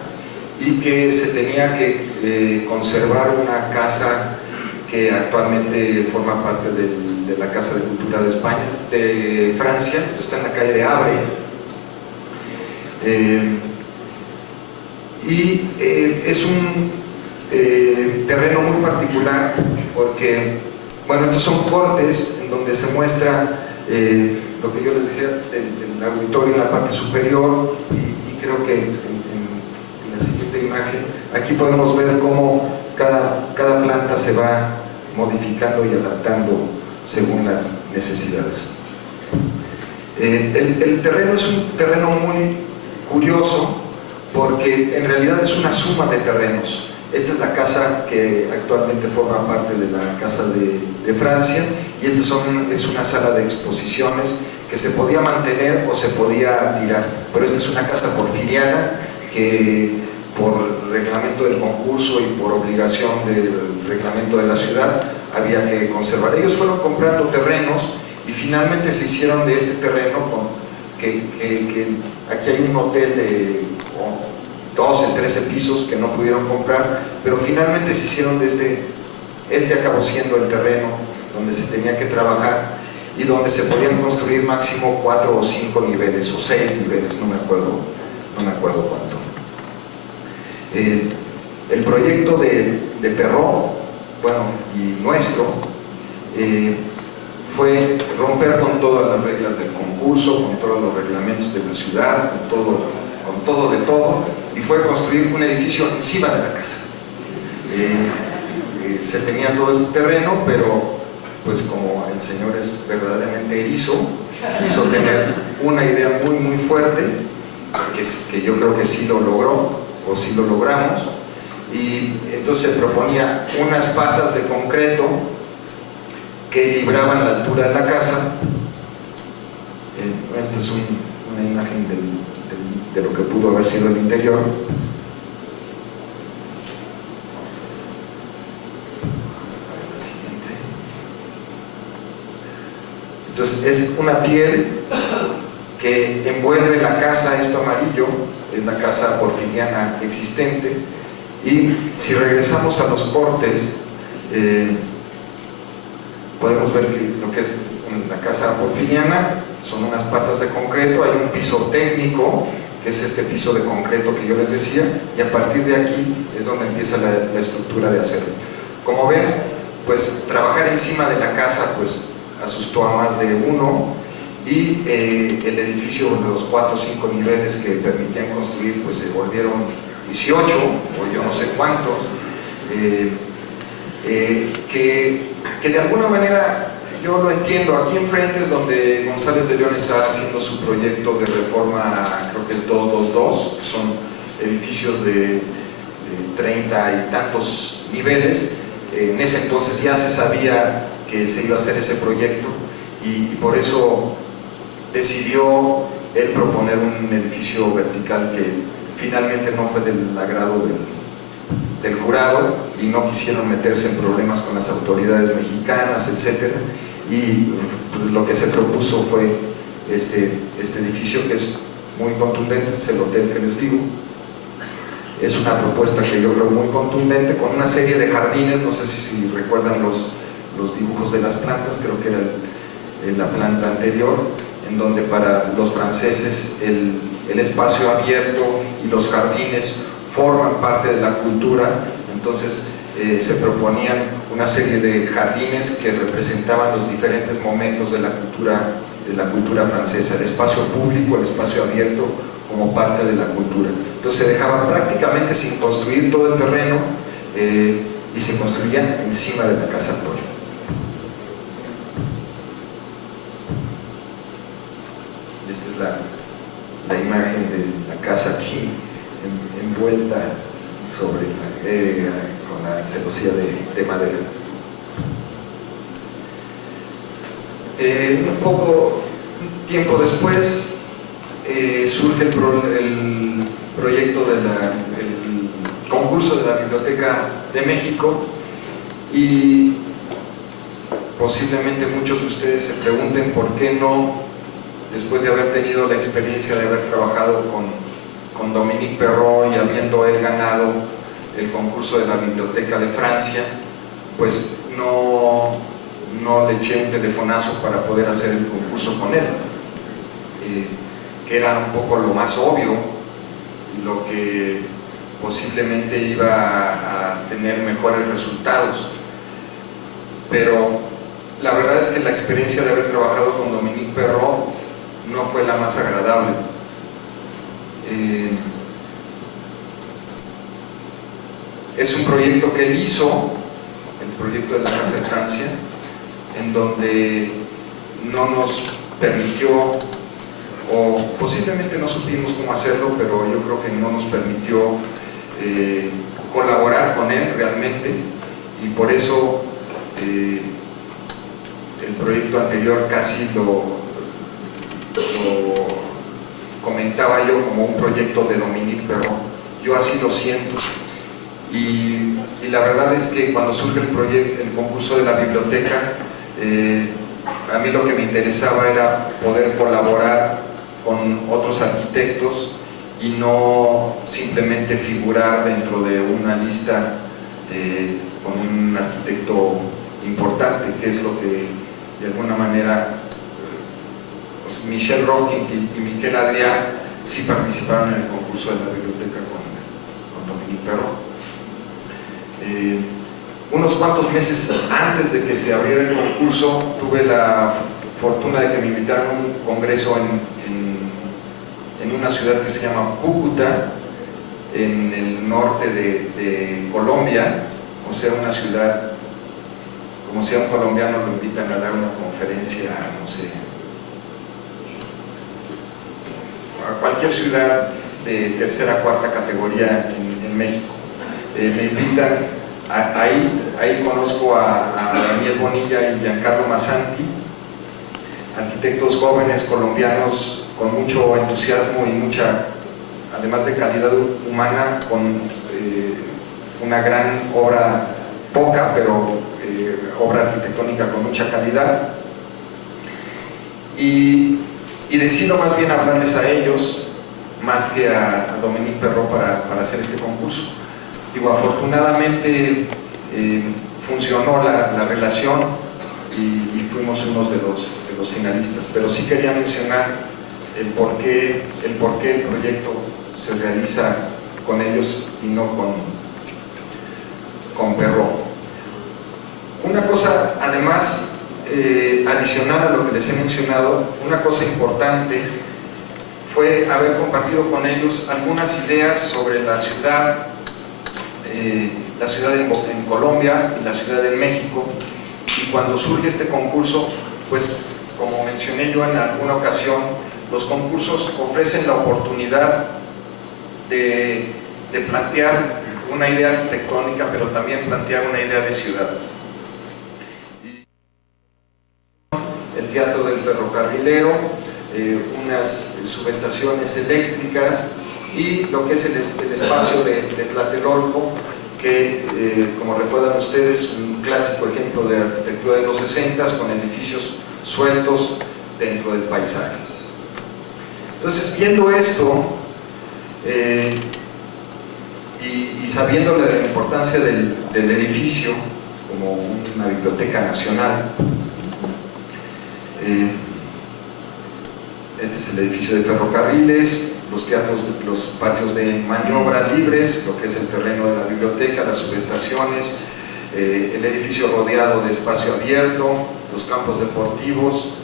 y que se tenía que conservar una casa que actualmente forma parte de la Casa de Cultura de España, de Francia. Esto está en la calle de Havre. Es un terreno muy particular porque, bueno, estos son cortes en donde se muestra lo que yo les decía del auditorio en la parte superior, y creo que en la siguiente imagen aquí podemos ver cómo cada planta se va modificando y adaptando según las necesidades. El terreno es un terreno muy curioso porque en realidad es una suma de terrenos. Esta es la casa que actualmente forma parte de la Casa de Francia, y esta es una sala de exposiciones que se podía mantener o se podía tirar, pero esta es una casa porfiriana que por reglamento del concurso y por obligación del reglamento de la ciudad había que conservar. Ellos fueron comprando terrenos y finalmente se hicieron de este terreno que aquí hay un hotel de 12, 13 pisos que no pudieron comprar, pero finalmente se hicieron de este acabó siendo el terreno donde se tenía que trabajar y donde se podían construir máximo 4 o 5 niveles o 6 niveles, no me acuerdo cuánto. El proyecto de Perrot, bueno, y nuestro, fue romper con todas las reglas del concurso, con todos los reglamentos de la ciudad, con todo de todo, y fue construir un edificio encima de la casa. Se tenía todo este terreno, pero pues como el señor es verdaderamente erizo, quiso tener una idea muy muy fuerte, que yo creo que sí lo logró, o sí lo logramos, y entonces se proponía unas patas de concreto que libraban la altura de la casa. Esta es una imagen de lo que pudo haber sido el interior. La siguiente. Entonces es una piel que envuelve la casa. Esto amarillo es la casa porfiriana existente, y si regresamos a los cortes podemos ver que lo que es la casa porfiriana son unas patas de concreto, hay un piso técnico que es este piso de concreto que yo les decía, y a partir de aquí es donde empieza la estructura de acero. Como ven, pues trabajar encima de la casa pues asustó a más de uno, y el edificio, los 4 o 5 niveles que permitían construir, pues se volvieron 18 o yo no sé cuántos, que de alguna manera yo lo entiendo. Aquí enfrente es donde González de León está haciendo su proyecto de reforma, creo que es 222, son edificios de 30 y tantos niveles. En ese entonces ya se sabía que se iba a hacer ese proyecto, y por eso decidió él proponer un edificio vertical que finalmente no fue del agrado del jurado, y no quisieron meterse en problemas con las autoridades mexicanas, etc. Y lo que se propuso fue este edificio, que es muy contundente, es el hotel que les digo. Es una propuesta que yo creo muy contundente, con una serie de jardines. No sé si recuerdan los dibujos de las plantas, creo que era la planta anterior, en donde para los franceses el espacio abierto y los jardines forman parte de la cultura. Entonces se proponían una serie de jardines que representaban los diferentes momentos de la cultura francesa, el espacio público, el espacio abierto como parte de la cultura. Entonces se dejaba prácticamente sin construir todo el terreno, y se construía encima de la Casa Breuil. Esta es la imagen de la casa aquí, envuelta con la celosía de madera. Un poco tiempo después surge el proyecto del concurso de la Biblioteca de México, y posiblemente muchos de ustedes se pregunten por qué no, después de haber tenido la experiencia de haber trabajado con Dominique Perrault y habiendo él ganado el concurso de la Biblioteca de Francia, pues no le eché un telefonazo para poder hacer el concurso con él, que era un poco lo más obvio, lo que posiblemente iba a tener mejores resultados. Pero la verdad es que la experiencia de haber trabajado con Dominique Perrault no fue la más agradable. Es un proyecto que él hizo, el proyecto de la Casa de Francia, en donde no nos permitió, o posiblemente no supimos cómo hacerlo, pero yo creo que no nos permitió colaborar con él realmente, y por eso el proyecto anterior casi lo comentaba yo como un proyecto de Dominique Perrault. Yo así lo siento, y la verdad es que cuando surge el concurso de la biblioteca, a mí lo que me interesaba era poder colaborar con otros arquitectos y no simplemente figurar dentro de una lista con un arquitecto importante, que es lo que de alguna manera Michel Rocking y Miquel Adrià sí participaron en el concurso de la biblioteca con Dominique Perrault. Unos cuantos meses antes de que se abriera el concurso, tuve la fortuna de que me invitaron a un congreso en una ciudad que se llama Cúcuta, en el norte de Colombia. O sea, una ciudad, como si a un colombiano lo invitan a dar una conferencia, no sé, a cualquier ciudad de tercera o cuarta categoría en México. Me invitan, ahí conozco a Daniel Bonilla y Giancarlo Massanti, arquitectos jóvenes colombianos con mucho entusiasmo y mucha, además de calidad humana, con una gran obra, poca, pero obra arquitectónica con mucha calidad. Y decido más bien hablarles a ellos más que a Dominique Perrault para hacer este concurso. Digo, afortunadamente funcionó la relación y fuimos unos de los finalistas, pero sí quería mencionar el por qué el proyecto se realiza con ellos y no con Perrault. Una cosa, además, adicional a lo que les he mencionado, una cosa importante fue haber compartido con ellos algunas ideas sobre la ciudad en Colombia y la ciudad en México. Y cuando surge este concurso, pues como mencioné yo en alguna ocasión, los concursos ofrecen la oportunidad de plantear una idea arquitectónica, pero también plantear una idea de ciudad. El Teatro del Ferrocarrilero, unas subestaciones eléctricas y lo que es el espacio de Tlatelolco, que como recuerdan ustedes, un clásico ejemplo de arquitectura de los 60s con edificios sueltos dentro del paisaje. Entonces, viendo esto y sabiendo de la importancia del edificio como una biblioteca nacional, este es el edificio de ferrocarriles, los teatros, los patios de maniobra libres, lo que es el terreno de la biblioteca, las subestaciones, el edificio rodeado de espacio abierto, los campos deportivos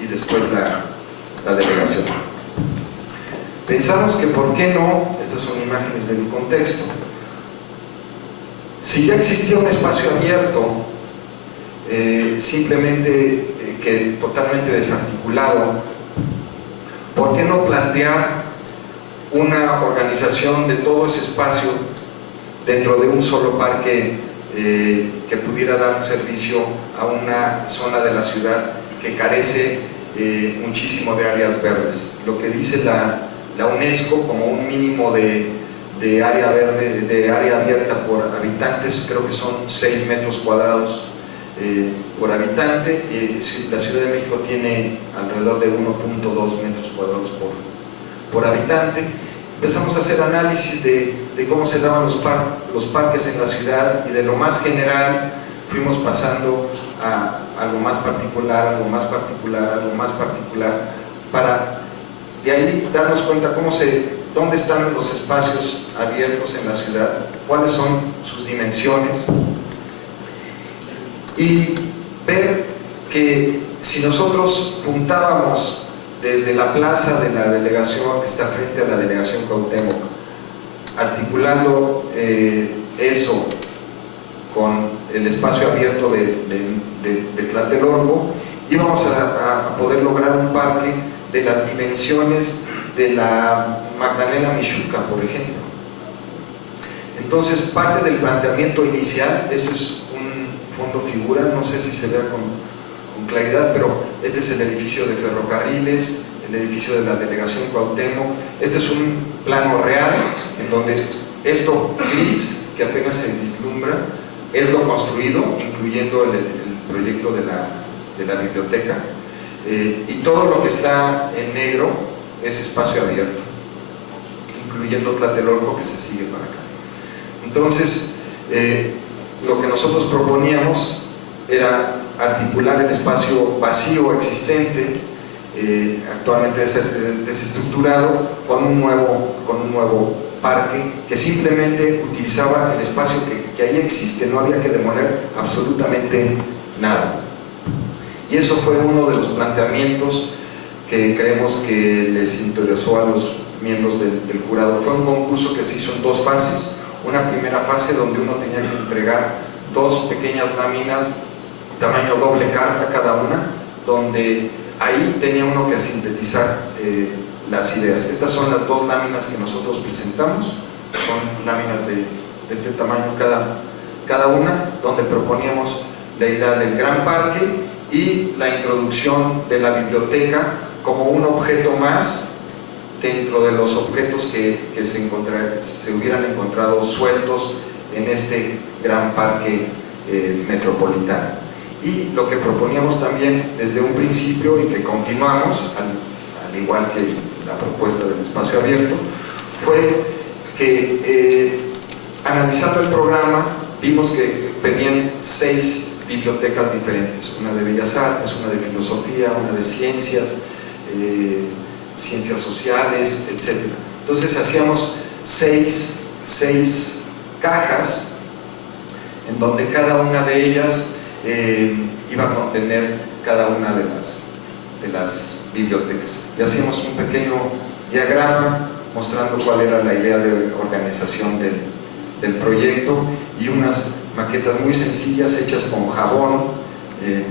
y después la delegación. Pensamos que por qué no, estas son imágenes del contexto, si ya existía un espacio abierto, simplemente que totalmente desarticulado, ¿por qué no plantear una organización de todo ese espacio dentro de un solo parque que pudiera dar servicio a una zona de la ciudad que carece muchísimo de áreas verdes? Lo que dice la UNESCO como un mínimo de área verde, de área abierta por habitantes, creo que son 6 metros cuadrados por habitante. La Ciudad de México tiene alrededor de 1.2 metros cuadrados por habitante. Empezamos a hacer análisis de cómo se daban los parques en la ciudad, y de lo más general fuimos pasando a algo más particular, algo más particular, algo más particular, para de ahí darnos cuenta dónde están los espacios abiertos en la ciudad, cuáles son sus dimensiones, y ver que si nosotros juntábamos desde la plaza de la delegación que está frente a la delegación Cuauhtémoc, articulando eso con el espacio abierto de Tlatelolco, íbamos a poder lograr un parque de las dimensiones de la Magdalena Mixhuca, por ejemplo. Entonces, parte del planteamiento inicial, esto es un fondo figura, no sé si se vea con claridad, pero este es el edificio de ferrocarriles, el edificio de la delegación Cuauhtémoc. Este es un plano real en donde esto gris, que apenas se vislumbra, es lo construido, incluyendo el proyecto de la biblioteca, y todo lo que está en negro es espacio abierto, incluyendo Tlatelolco, que se sigue para acá. Entonces, lo que nosotros proponíamos era articular el espacio vacío existente, actualmente desestructurado, con un nuevo parque que simplemente utilizaba el espacio que ahí existe, no había que demoler absolutamente nada. Y eso fue uno de los planteamientos que creemos que les interesó a los miembros del jurado. Fue un concurso que se hizo en 2 fases. Una primera fase donde uno tenía que entregar 2 pequeñas láminas, tamaño doble carta cada una, donde ahí tenía uno que sintetizar las ideas. Estas son las 2 láminas que nosotros presentamos, son láminas de este tamaño cada una, donde proponíamos la idea del gran parque y la introducción de la biblioteca como un objeto más dentro de los objetos que se hubieran encontrado sueltos en este gran parque metropolitano. Y lo que proponíamos también desde un principio, y que continuamos, al igual que la propuesta del espacio abierto, fue que analizando el programa vimos que pedían 6 bibliotecas diferentes, una de Bellas Artes, una de Filosofía, una de Ciencias, Ciencias Sociales, etc. Entonces hacíamos 6 cajas en donde cada una de ellas iba a contener cada una de las bibliotecas. Y hacíamos un pequeño diagrama mostrando cuál era la idea de organización del proyecto, y unas maquetas muy sencillas hechas con jabón,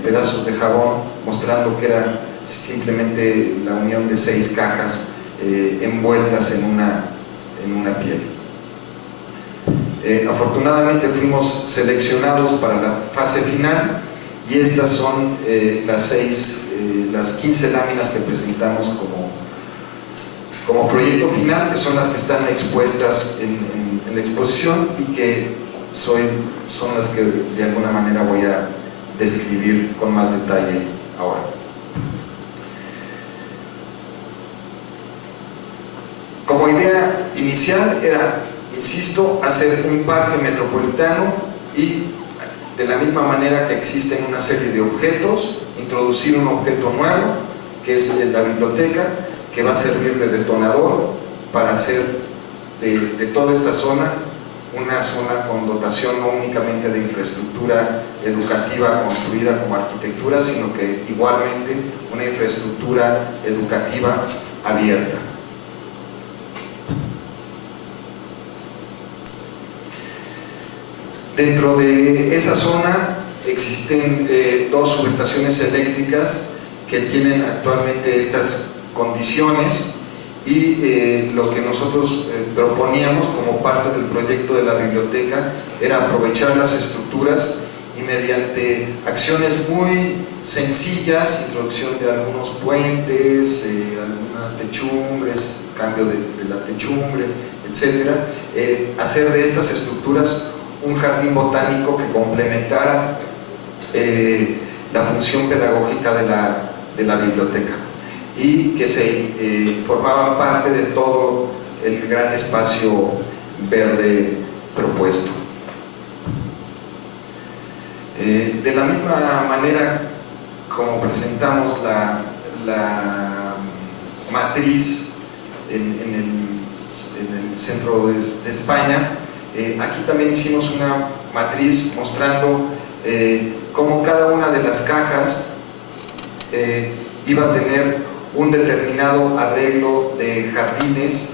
pedazos de jabón, mostrando que era simplemente la unión de 6 cajas envueltas en una piel. Afortunadamente fuimos seleccionados para la fase final, y estas son las 15 láminas que presentamos como proyecto final, que son las que están expuestas en la exposición, y que son las que de alguna manera voy a describir con más detalle ahora. Como idea inicial era, insisto, hacer un parque metropolitano, y de la misma manera que existen una serie de objetos, introducir un objeto nuevo, que es la biblioteca, que va a servir de detonador para hacer de toda esta zona una zona con dotación no únicamente de infraestructura educativa construida como arquitectura, sino que igualmente una infraestructura educativa abierta. Dentro de esa zona existen 2 subestaciones eléctricas que tienen actualmente estas condiciones, y lo que nosotros proponíamos como parte del proyecto de la biblioteca era aprovechar las estructuras y mediante acciones muy sencillas, introducción de algunos puentes, algunas techumbres, cambio de la techumbre, etcétera, hacer de estas estructuras un jardín botánico que complementara la función pedagógica de la biblioteca, y que se formaban parte de todo el gran espacio verde propuesto. De la misma manera como presentamos la matriz en el centro de España, aquí también hicimos una matriz mostrando cómo cada una de las cajas iba a tener un determinado arreglo de jardines,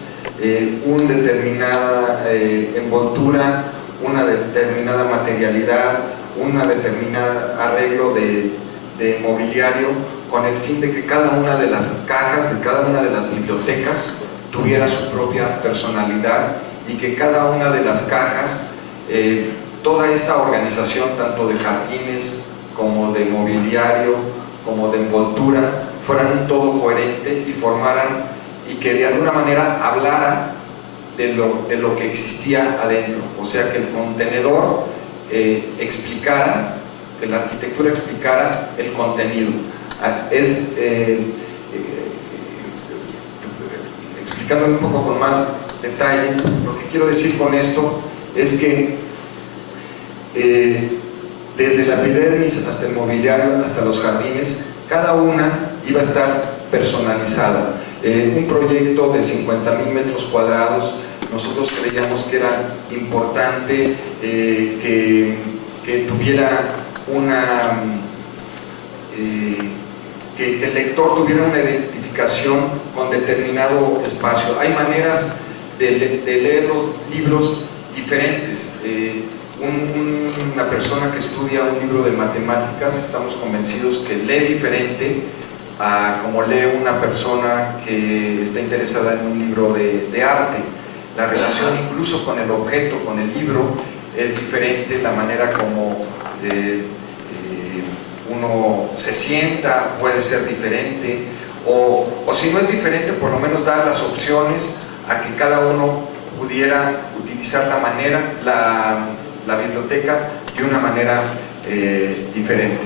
una determinada envoltura, una determinada materialidad, una determinada arreglo de mobiliario, con el fin de que cada una de las cajas de cada una de las bibliotecas tuviera su propia personalidad, y que cada una de las cajas, toda esta organización tanto de jardines como de mobiliario como de envoltura, fueran un todo coherente y formaran, y que de alguna manera hablaran de lo que existía adentro, o sea, que el contenedor explicara, que la arquitectura explicara el contenido. Explicando un poco con más detalle, lo que quiero decir con esto es que desde la epidermis hasta el mobiliario, hasta los jardines, cada una iba a estar personalizada. Un proyecto de 50,000 metros cuadrados, nosotros creíamos que era importante que tuviera que el lector tuviera una identificación con determinado espacio. Hay maneras de leer los libros diferentes. Una persona que estudia un libro de matemáticas, estamos convencidos que lee diferente a como lee una persona que está interesada en un libro de arte. La relación incluso con el objeto, con el libro, es diferente, la manera como uno se sienta puede ser diferente, o si no es diferente, por lo menos dar las opciones a que cada uno pudiera utilizar la biblioteca de una manera diferente,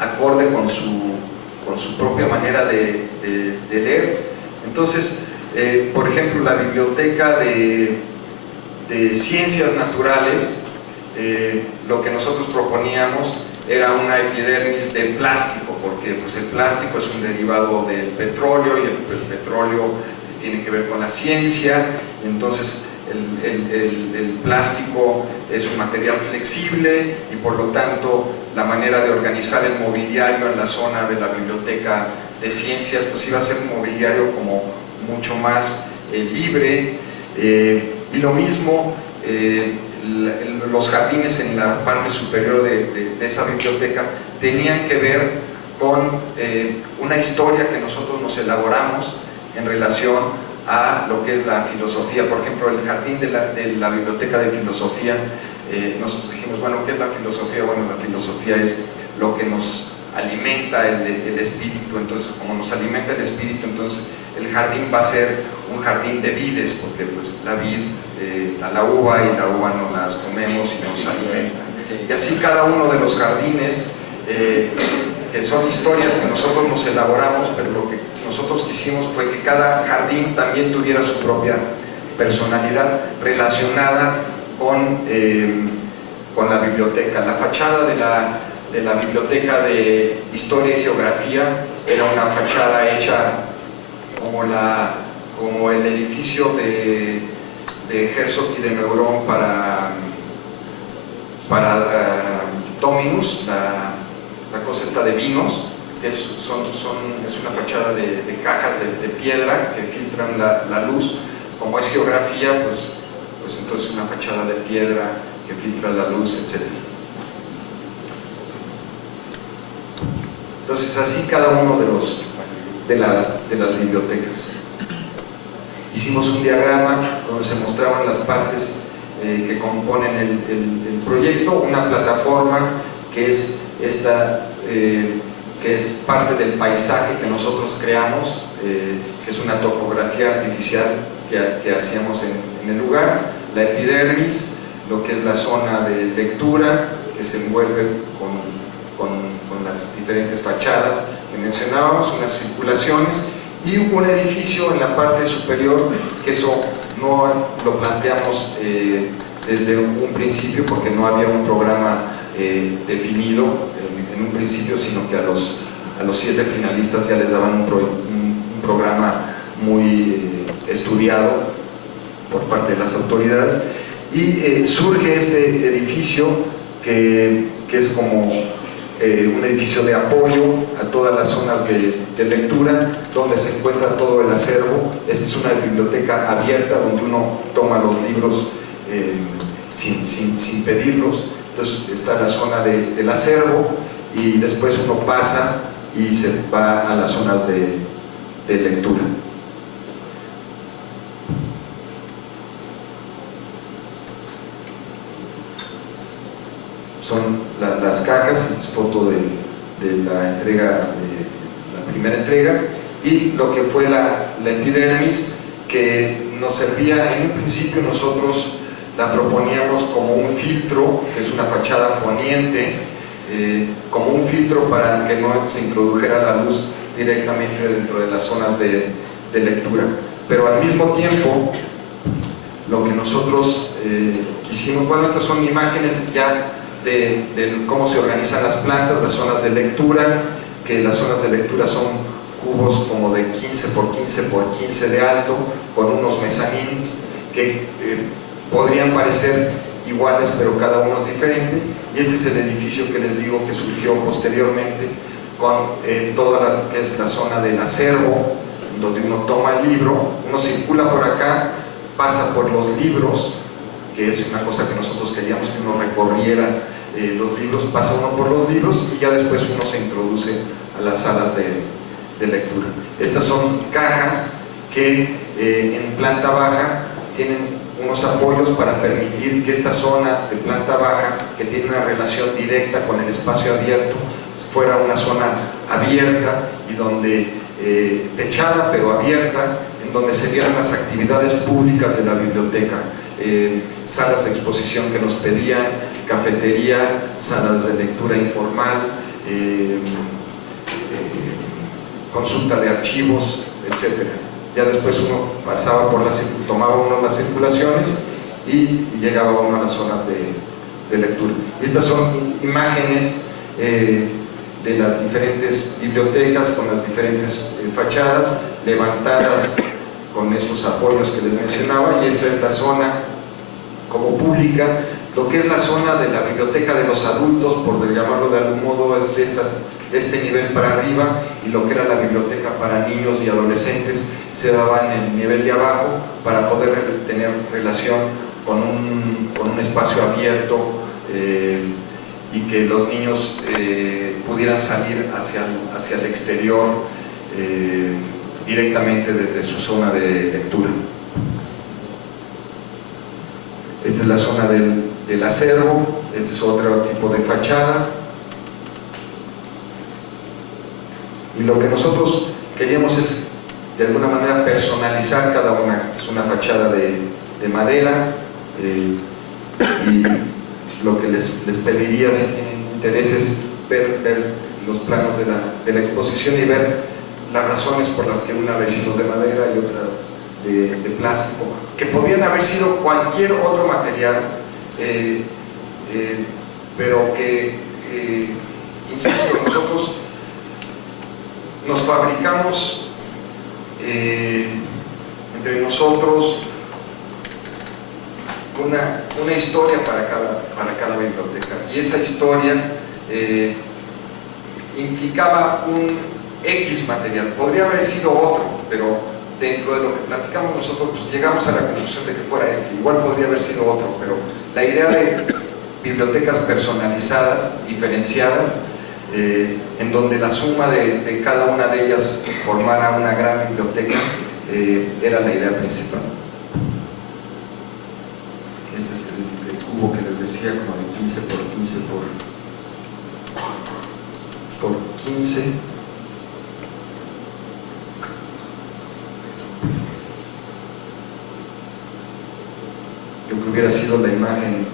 acorde con su propia manera de leer. Entonces, por ejemplo, la biblioteca de ciencias naturales, lo que nosotros proponíamos era una epidermis de plástico, porque pues, el plástico es un derivado del petróleo, y el petróleo tiene que ver con la ciencia. Entonces el plástico es un material flexible y por lo tanto la manera de organizar el mobiliario en la zona de la biblioteca de ciencias pues iba a ser un mobiliario como mucho más libre, y lo mismo los jardines en la parte superior de esa biblioteca tenían que ver con una historia que nosotros nos elaboramos en relación a lo que es la filosofía. Por ejemplo, el jardín de la biblioteca de filosofía, nosotros dijimos, bueno, ¿qué es la filosofía? Bueno, la filosofía es lo que nos alimenta el espíritu. Entonces, como nos alimenta el espíritu, entonces el jardín va a ser un jardín de vides, porque pues la vid a la uva, y la uva nos las comemos y nos alimenta. Y así cada uno de los jardines, que son historias que nosotros nos elaboramos, pero lo que nosotros quisimos fue que cada jardín también tuviera su propia personalidad relacionada con la biblioteca. La fachada de la biblioteca de Historia y Geografía era una fachada hecha como el edificio de Herzog y de Meuron para Dominus, la cosa esta de vinos, que es una fachada de cajas de piedra que filtran la luz. Como es geografía, pues entonces una fachada de piedra que filtra la luz, etc. Entonces así cada uno de las bibliotecas. Hicimos un diagrama donde se mostraban las partes que componen el proyecto, una plataforma que es esta, que es parte del paisaje que nosotros creamos, que es una topografía artificial que hacíamos en el lugar, la epidermis, lo que es la zona de lectura que se envuelve con las diferentes fachadas que mencionábamos, unas circulaciones y un edificio en la parte superior, que eso no lo planteamos desde un principio porque no había un programa definido en un principio, sino que a los 7 finalistas ya les daban un programa muy estudiado por parte de las autoridades, y surge este edificio que es como un edificio de apoyo a todas las zonas de lectura, donde se encuentra todo el acervo. Esta es una biblioteca abierta donde uno toma los libros sin pedirlos. Entonces está la zona del acervo y después uno pasa y se va a las zonas de lectura. Son las cajas, es foto de la entrega, de la primera entrega, y lo que fue la epidermis, que nos servía en un principio. Nosotros la proponíamos como un filtro, que es una fachada poniente, como un filtro para que no se introdujera la luz directamente dentro de las zonas de lectura, pero al mismo tiempo lo que nosotros quisimos, bueno, estas son imágenes ya de cómo se organizan las plantas, las zonas de lectura, que las zonas de lectura son cubos como de 15 por 15 por 15 de alto, con unos mezanines que podrían parecer iguales, pero cada uno es diferente. Y este es el edificio que les digo que surgió posteriormente, con toda la que es la zona del acervo, donde uno toma el libro, uno circula por acá, pasa por los libros, que es una cosa que nosotros queríamos, que uno recorriera los libros, pasa uno por los libros y ya después uno se introduce a las salas de lectura. Estas son cajas que en planta baja tienen unos apoyos para permitir que esta zona de planta baja, que tiene una relación directa con el espacio abierto, fuera una zona abierta y donde techada pero abierta, en donde se dieran las actividades públicas de la biblioteca, salas de exposición que nos pedían, cafetería, salas de lectura informal, consulta de archivos, etc. Ya después uno pasaba tomaba uno las circulaciones y llegaba uno a las zonas de lectura. Estas son imágenes de las diferentes bibliotecas con las diferentes fachadas levantadas con estos apoyos que les mencionaba, y esta es la zona como pública. Lo que es la zona de la biblioteca de los adultos, por llamarlo de algún modo, es de este nivel para arriba, y lo que era la biblioteca para niños y adolescentes se daba en el nivel de abajo para poder tener relación con un espacio abierto, y que los niños pudieran salir hacia el exterior directamente desde su zona de lectura. Esta es la zona del acervo. Este es otro tipo de fachada, y lo que nosotros queríamos es de alguna manera personalizar cada una. Esta es una fachada de madera, y lo que les pediría, si tienen interés, es ver los planos de la exposición y ver las razones por las que una haber sido de madera y otra de plástico, que podían haber sido cualquier otro material, pero que, insisto, nosotros nos fabricamos entre nosotros una historia para cada biblioteca, y esa historia implicaba un X material. Podría haber sido otro, pero dentro de lo que platicamos nosotros, pues, llegamos a la conclusión de que fuera este. Igual podría haber sido otro, pero la idea de bibliotecas personalizadas, diferenciadas, en donde la suma de cada una de ellas formara una gran biblioteca, era la idea principal. Este es el cubo que les decía, como de 15 por 15 por 15. Lo que hubiera sido la imagen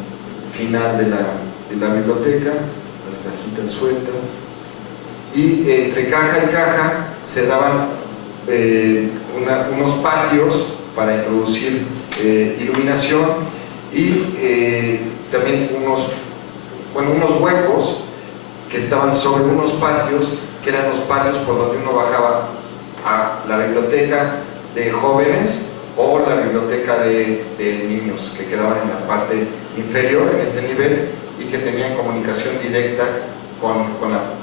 final de la biblioteca, las cajitas sueltas, y entre caja y caja se daban unos patios para introducir iluminación, y también unos huecos que estaban sobre unos patios, que eran los patios por donde uno bajaba a la biblioteca de jóvenes o la biblioteca de niños, que quedaban en la parte inferior, en este nivel, y que tenían comunicación directa con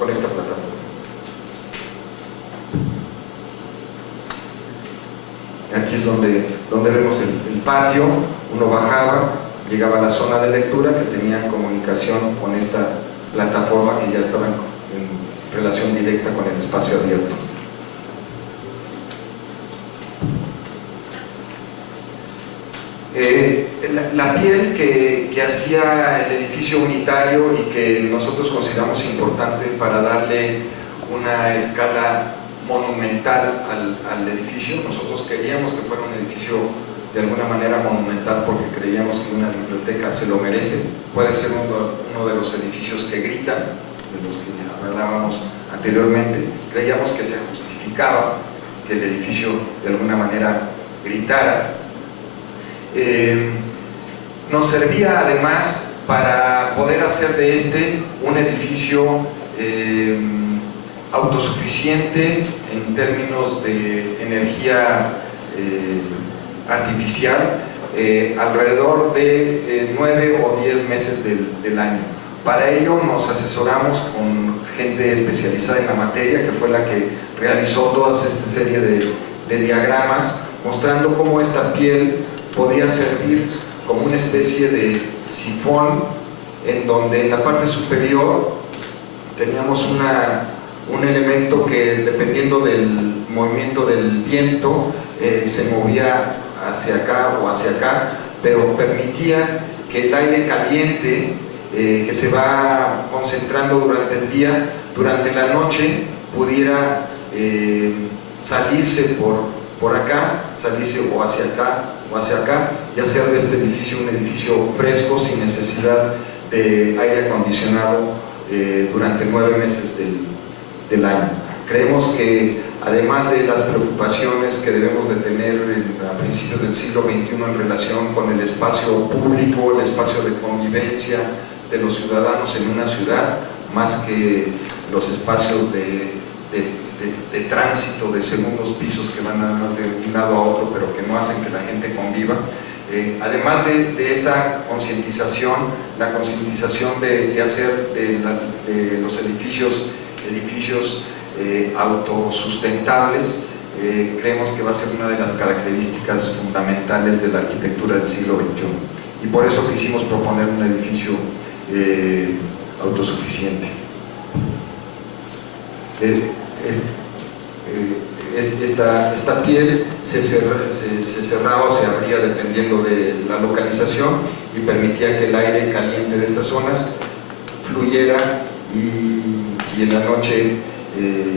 esta plataforma. Aquí es donde vemos el patio. Uno bajaba, llegaba a la zona de lectura, que tenía comunicación con esta plataforma, que ya estaba en relación directa con el espacio abierto. La piel que hacía el edificio unitario, y que nosotros consideramos importante para darle una escala monumental al edificio. Nosotros queríamos que fuera un edificio de alguna manera monumental, porque creíamos que una biblioteca se lo merece. Puede ser uno de los edificios que gritan, de los que hablábamos anteriormente. Creíamos que se justificaba que el edificio de alguna manera gritara. Nos servía además para poder hacer de un edificio autosuficiente en términos de energía artificial, alrededor de 9 o 10 meses del año. Para ello nos asesoramos con gente especializada en la materia, que fue la que realizó toda esta serie de diagramas, mostrando cómo esta piel podía servir como una especie de sifón, en donde en la parte superior teníamos un elemento que, dependiendo del movimiento del viento, se movía hacia acá o hacia acá, pero permitía que el aire caliente, que se va concentrando durante el día, durante la noche pudiera salirse por acá, salirse o hacia acá o hacia acá, y hacer de este edificio un edificio fresco, sin necesidad de aire acondicionado durante 9 meses del año. Creemos que, además de las preocupaciones que debemos de tener a principios del siglo XXI en relación con el espacio público, el espacio de convivencia de los ciudadanos en una ciudad, más que los espacios de de tránsito de segundos pisos que van nada más de un lado a otro, pero que no hacen que la gente conviva. Además de esa concientización, la concientización de hacer de los edificios autosustentables, creemos que va a ser una de las características fundamentales de la arquitectura del siglo XXI. Y por eso quisimos proponer un edificio autosuficiente. Esta piel se cerraba o se abría dependiendo de la localización y permitía que el aire caliente de estas zonas fluyera y en la noche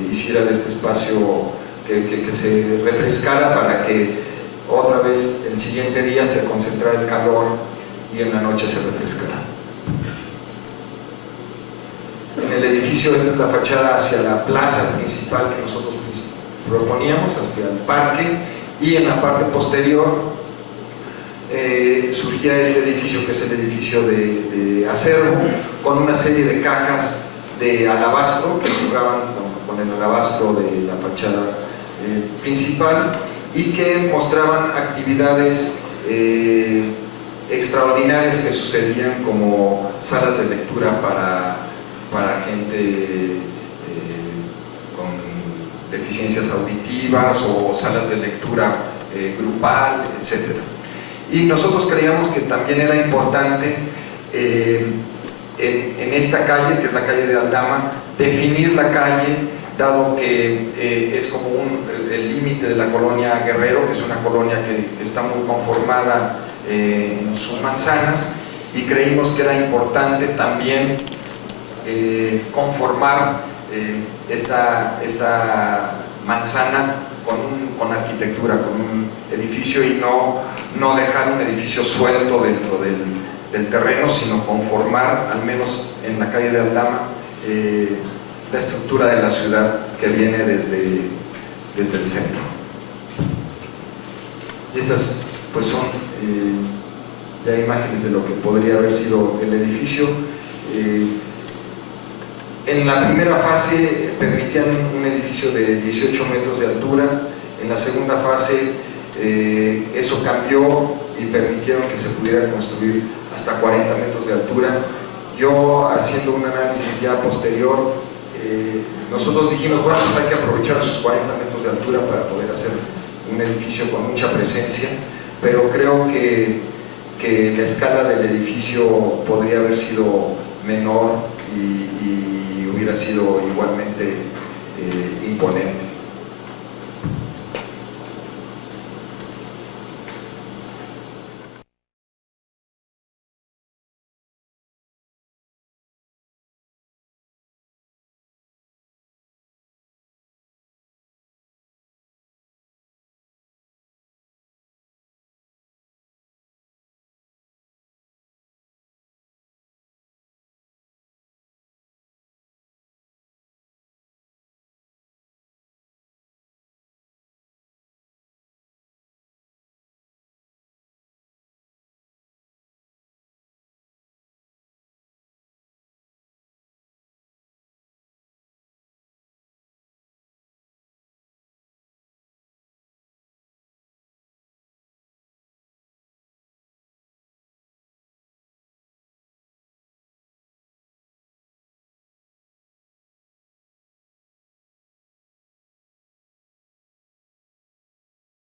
hiciera de este espacio que se refrescara para que otra vez el siguiente día se concentrara el calor y en la noche se refrescara. En el edificio, esta es la fachada hacia la plaza principal que nosotros proponíamos, hacia el parque, y en la parte posterior surgía este edificio, que es el edificio de acervo, con una serie de cajas de alabastro que jugaban con el alabastro de la fachada principal y que mostraban actividades extraordinarias que sucedían, como salas de lectura para gente con deficiencias auditivas o salas de lectura grupal, etc. Y nosotros creíamos que también era importante en esta calle, que es la calle de Aldama, definir la calle, dado que es como el límite de la colonia Guerrero, que es una colonia que está muy conformada en sus manzanas, y creímos que era importante también conformar esta manzana con arquitectura, con un edificio, y no dejar un edificio suelto dentro del terreno, sino conformar, al menos en la calle de Aldama, la estructura de la ciudad que viene desde el centro. Y esas pues son ya imágenes de lo que podría haber sido el edificio. En la primera fase permitían un edificio de 18 metros de altura. En la segunda fase eso cambió y permitieron que se pudiera construir hasta 40 metros de altura. Yo, haciendo un análisis ya posterior, nosotros dijimos, bueno, pues hay que aprovechar esos 40 metros de altura para poder hacer un edificio con mucha presencia, pero creo que la escala del edificio podría haber sido menor y hubiera sido igualmente imponente.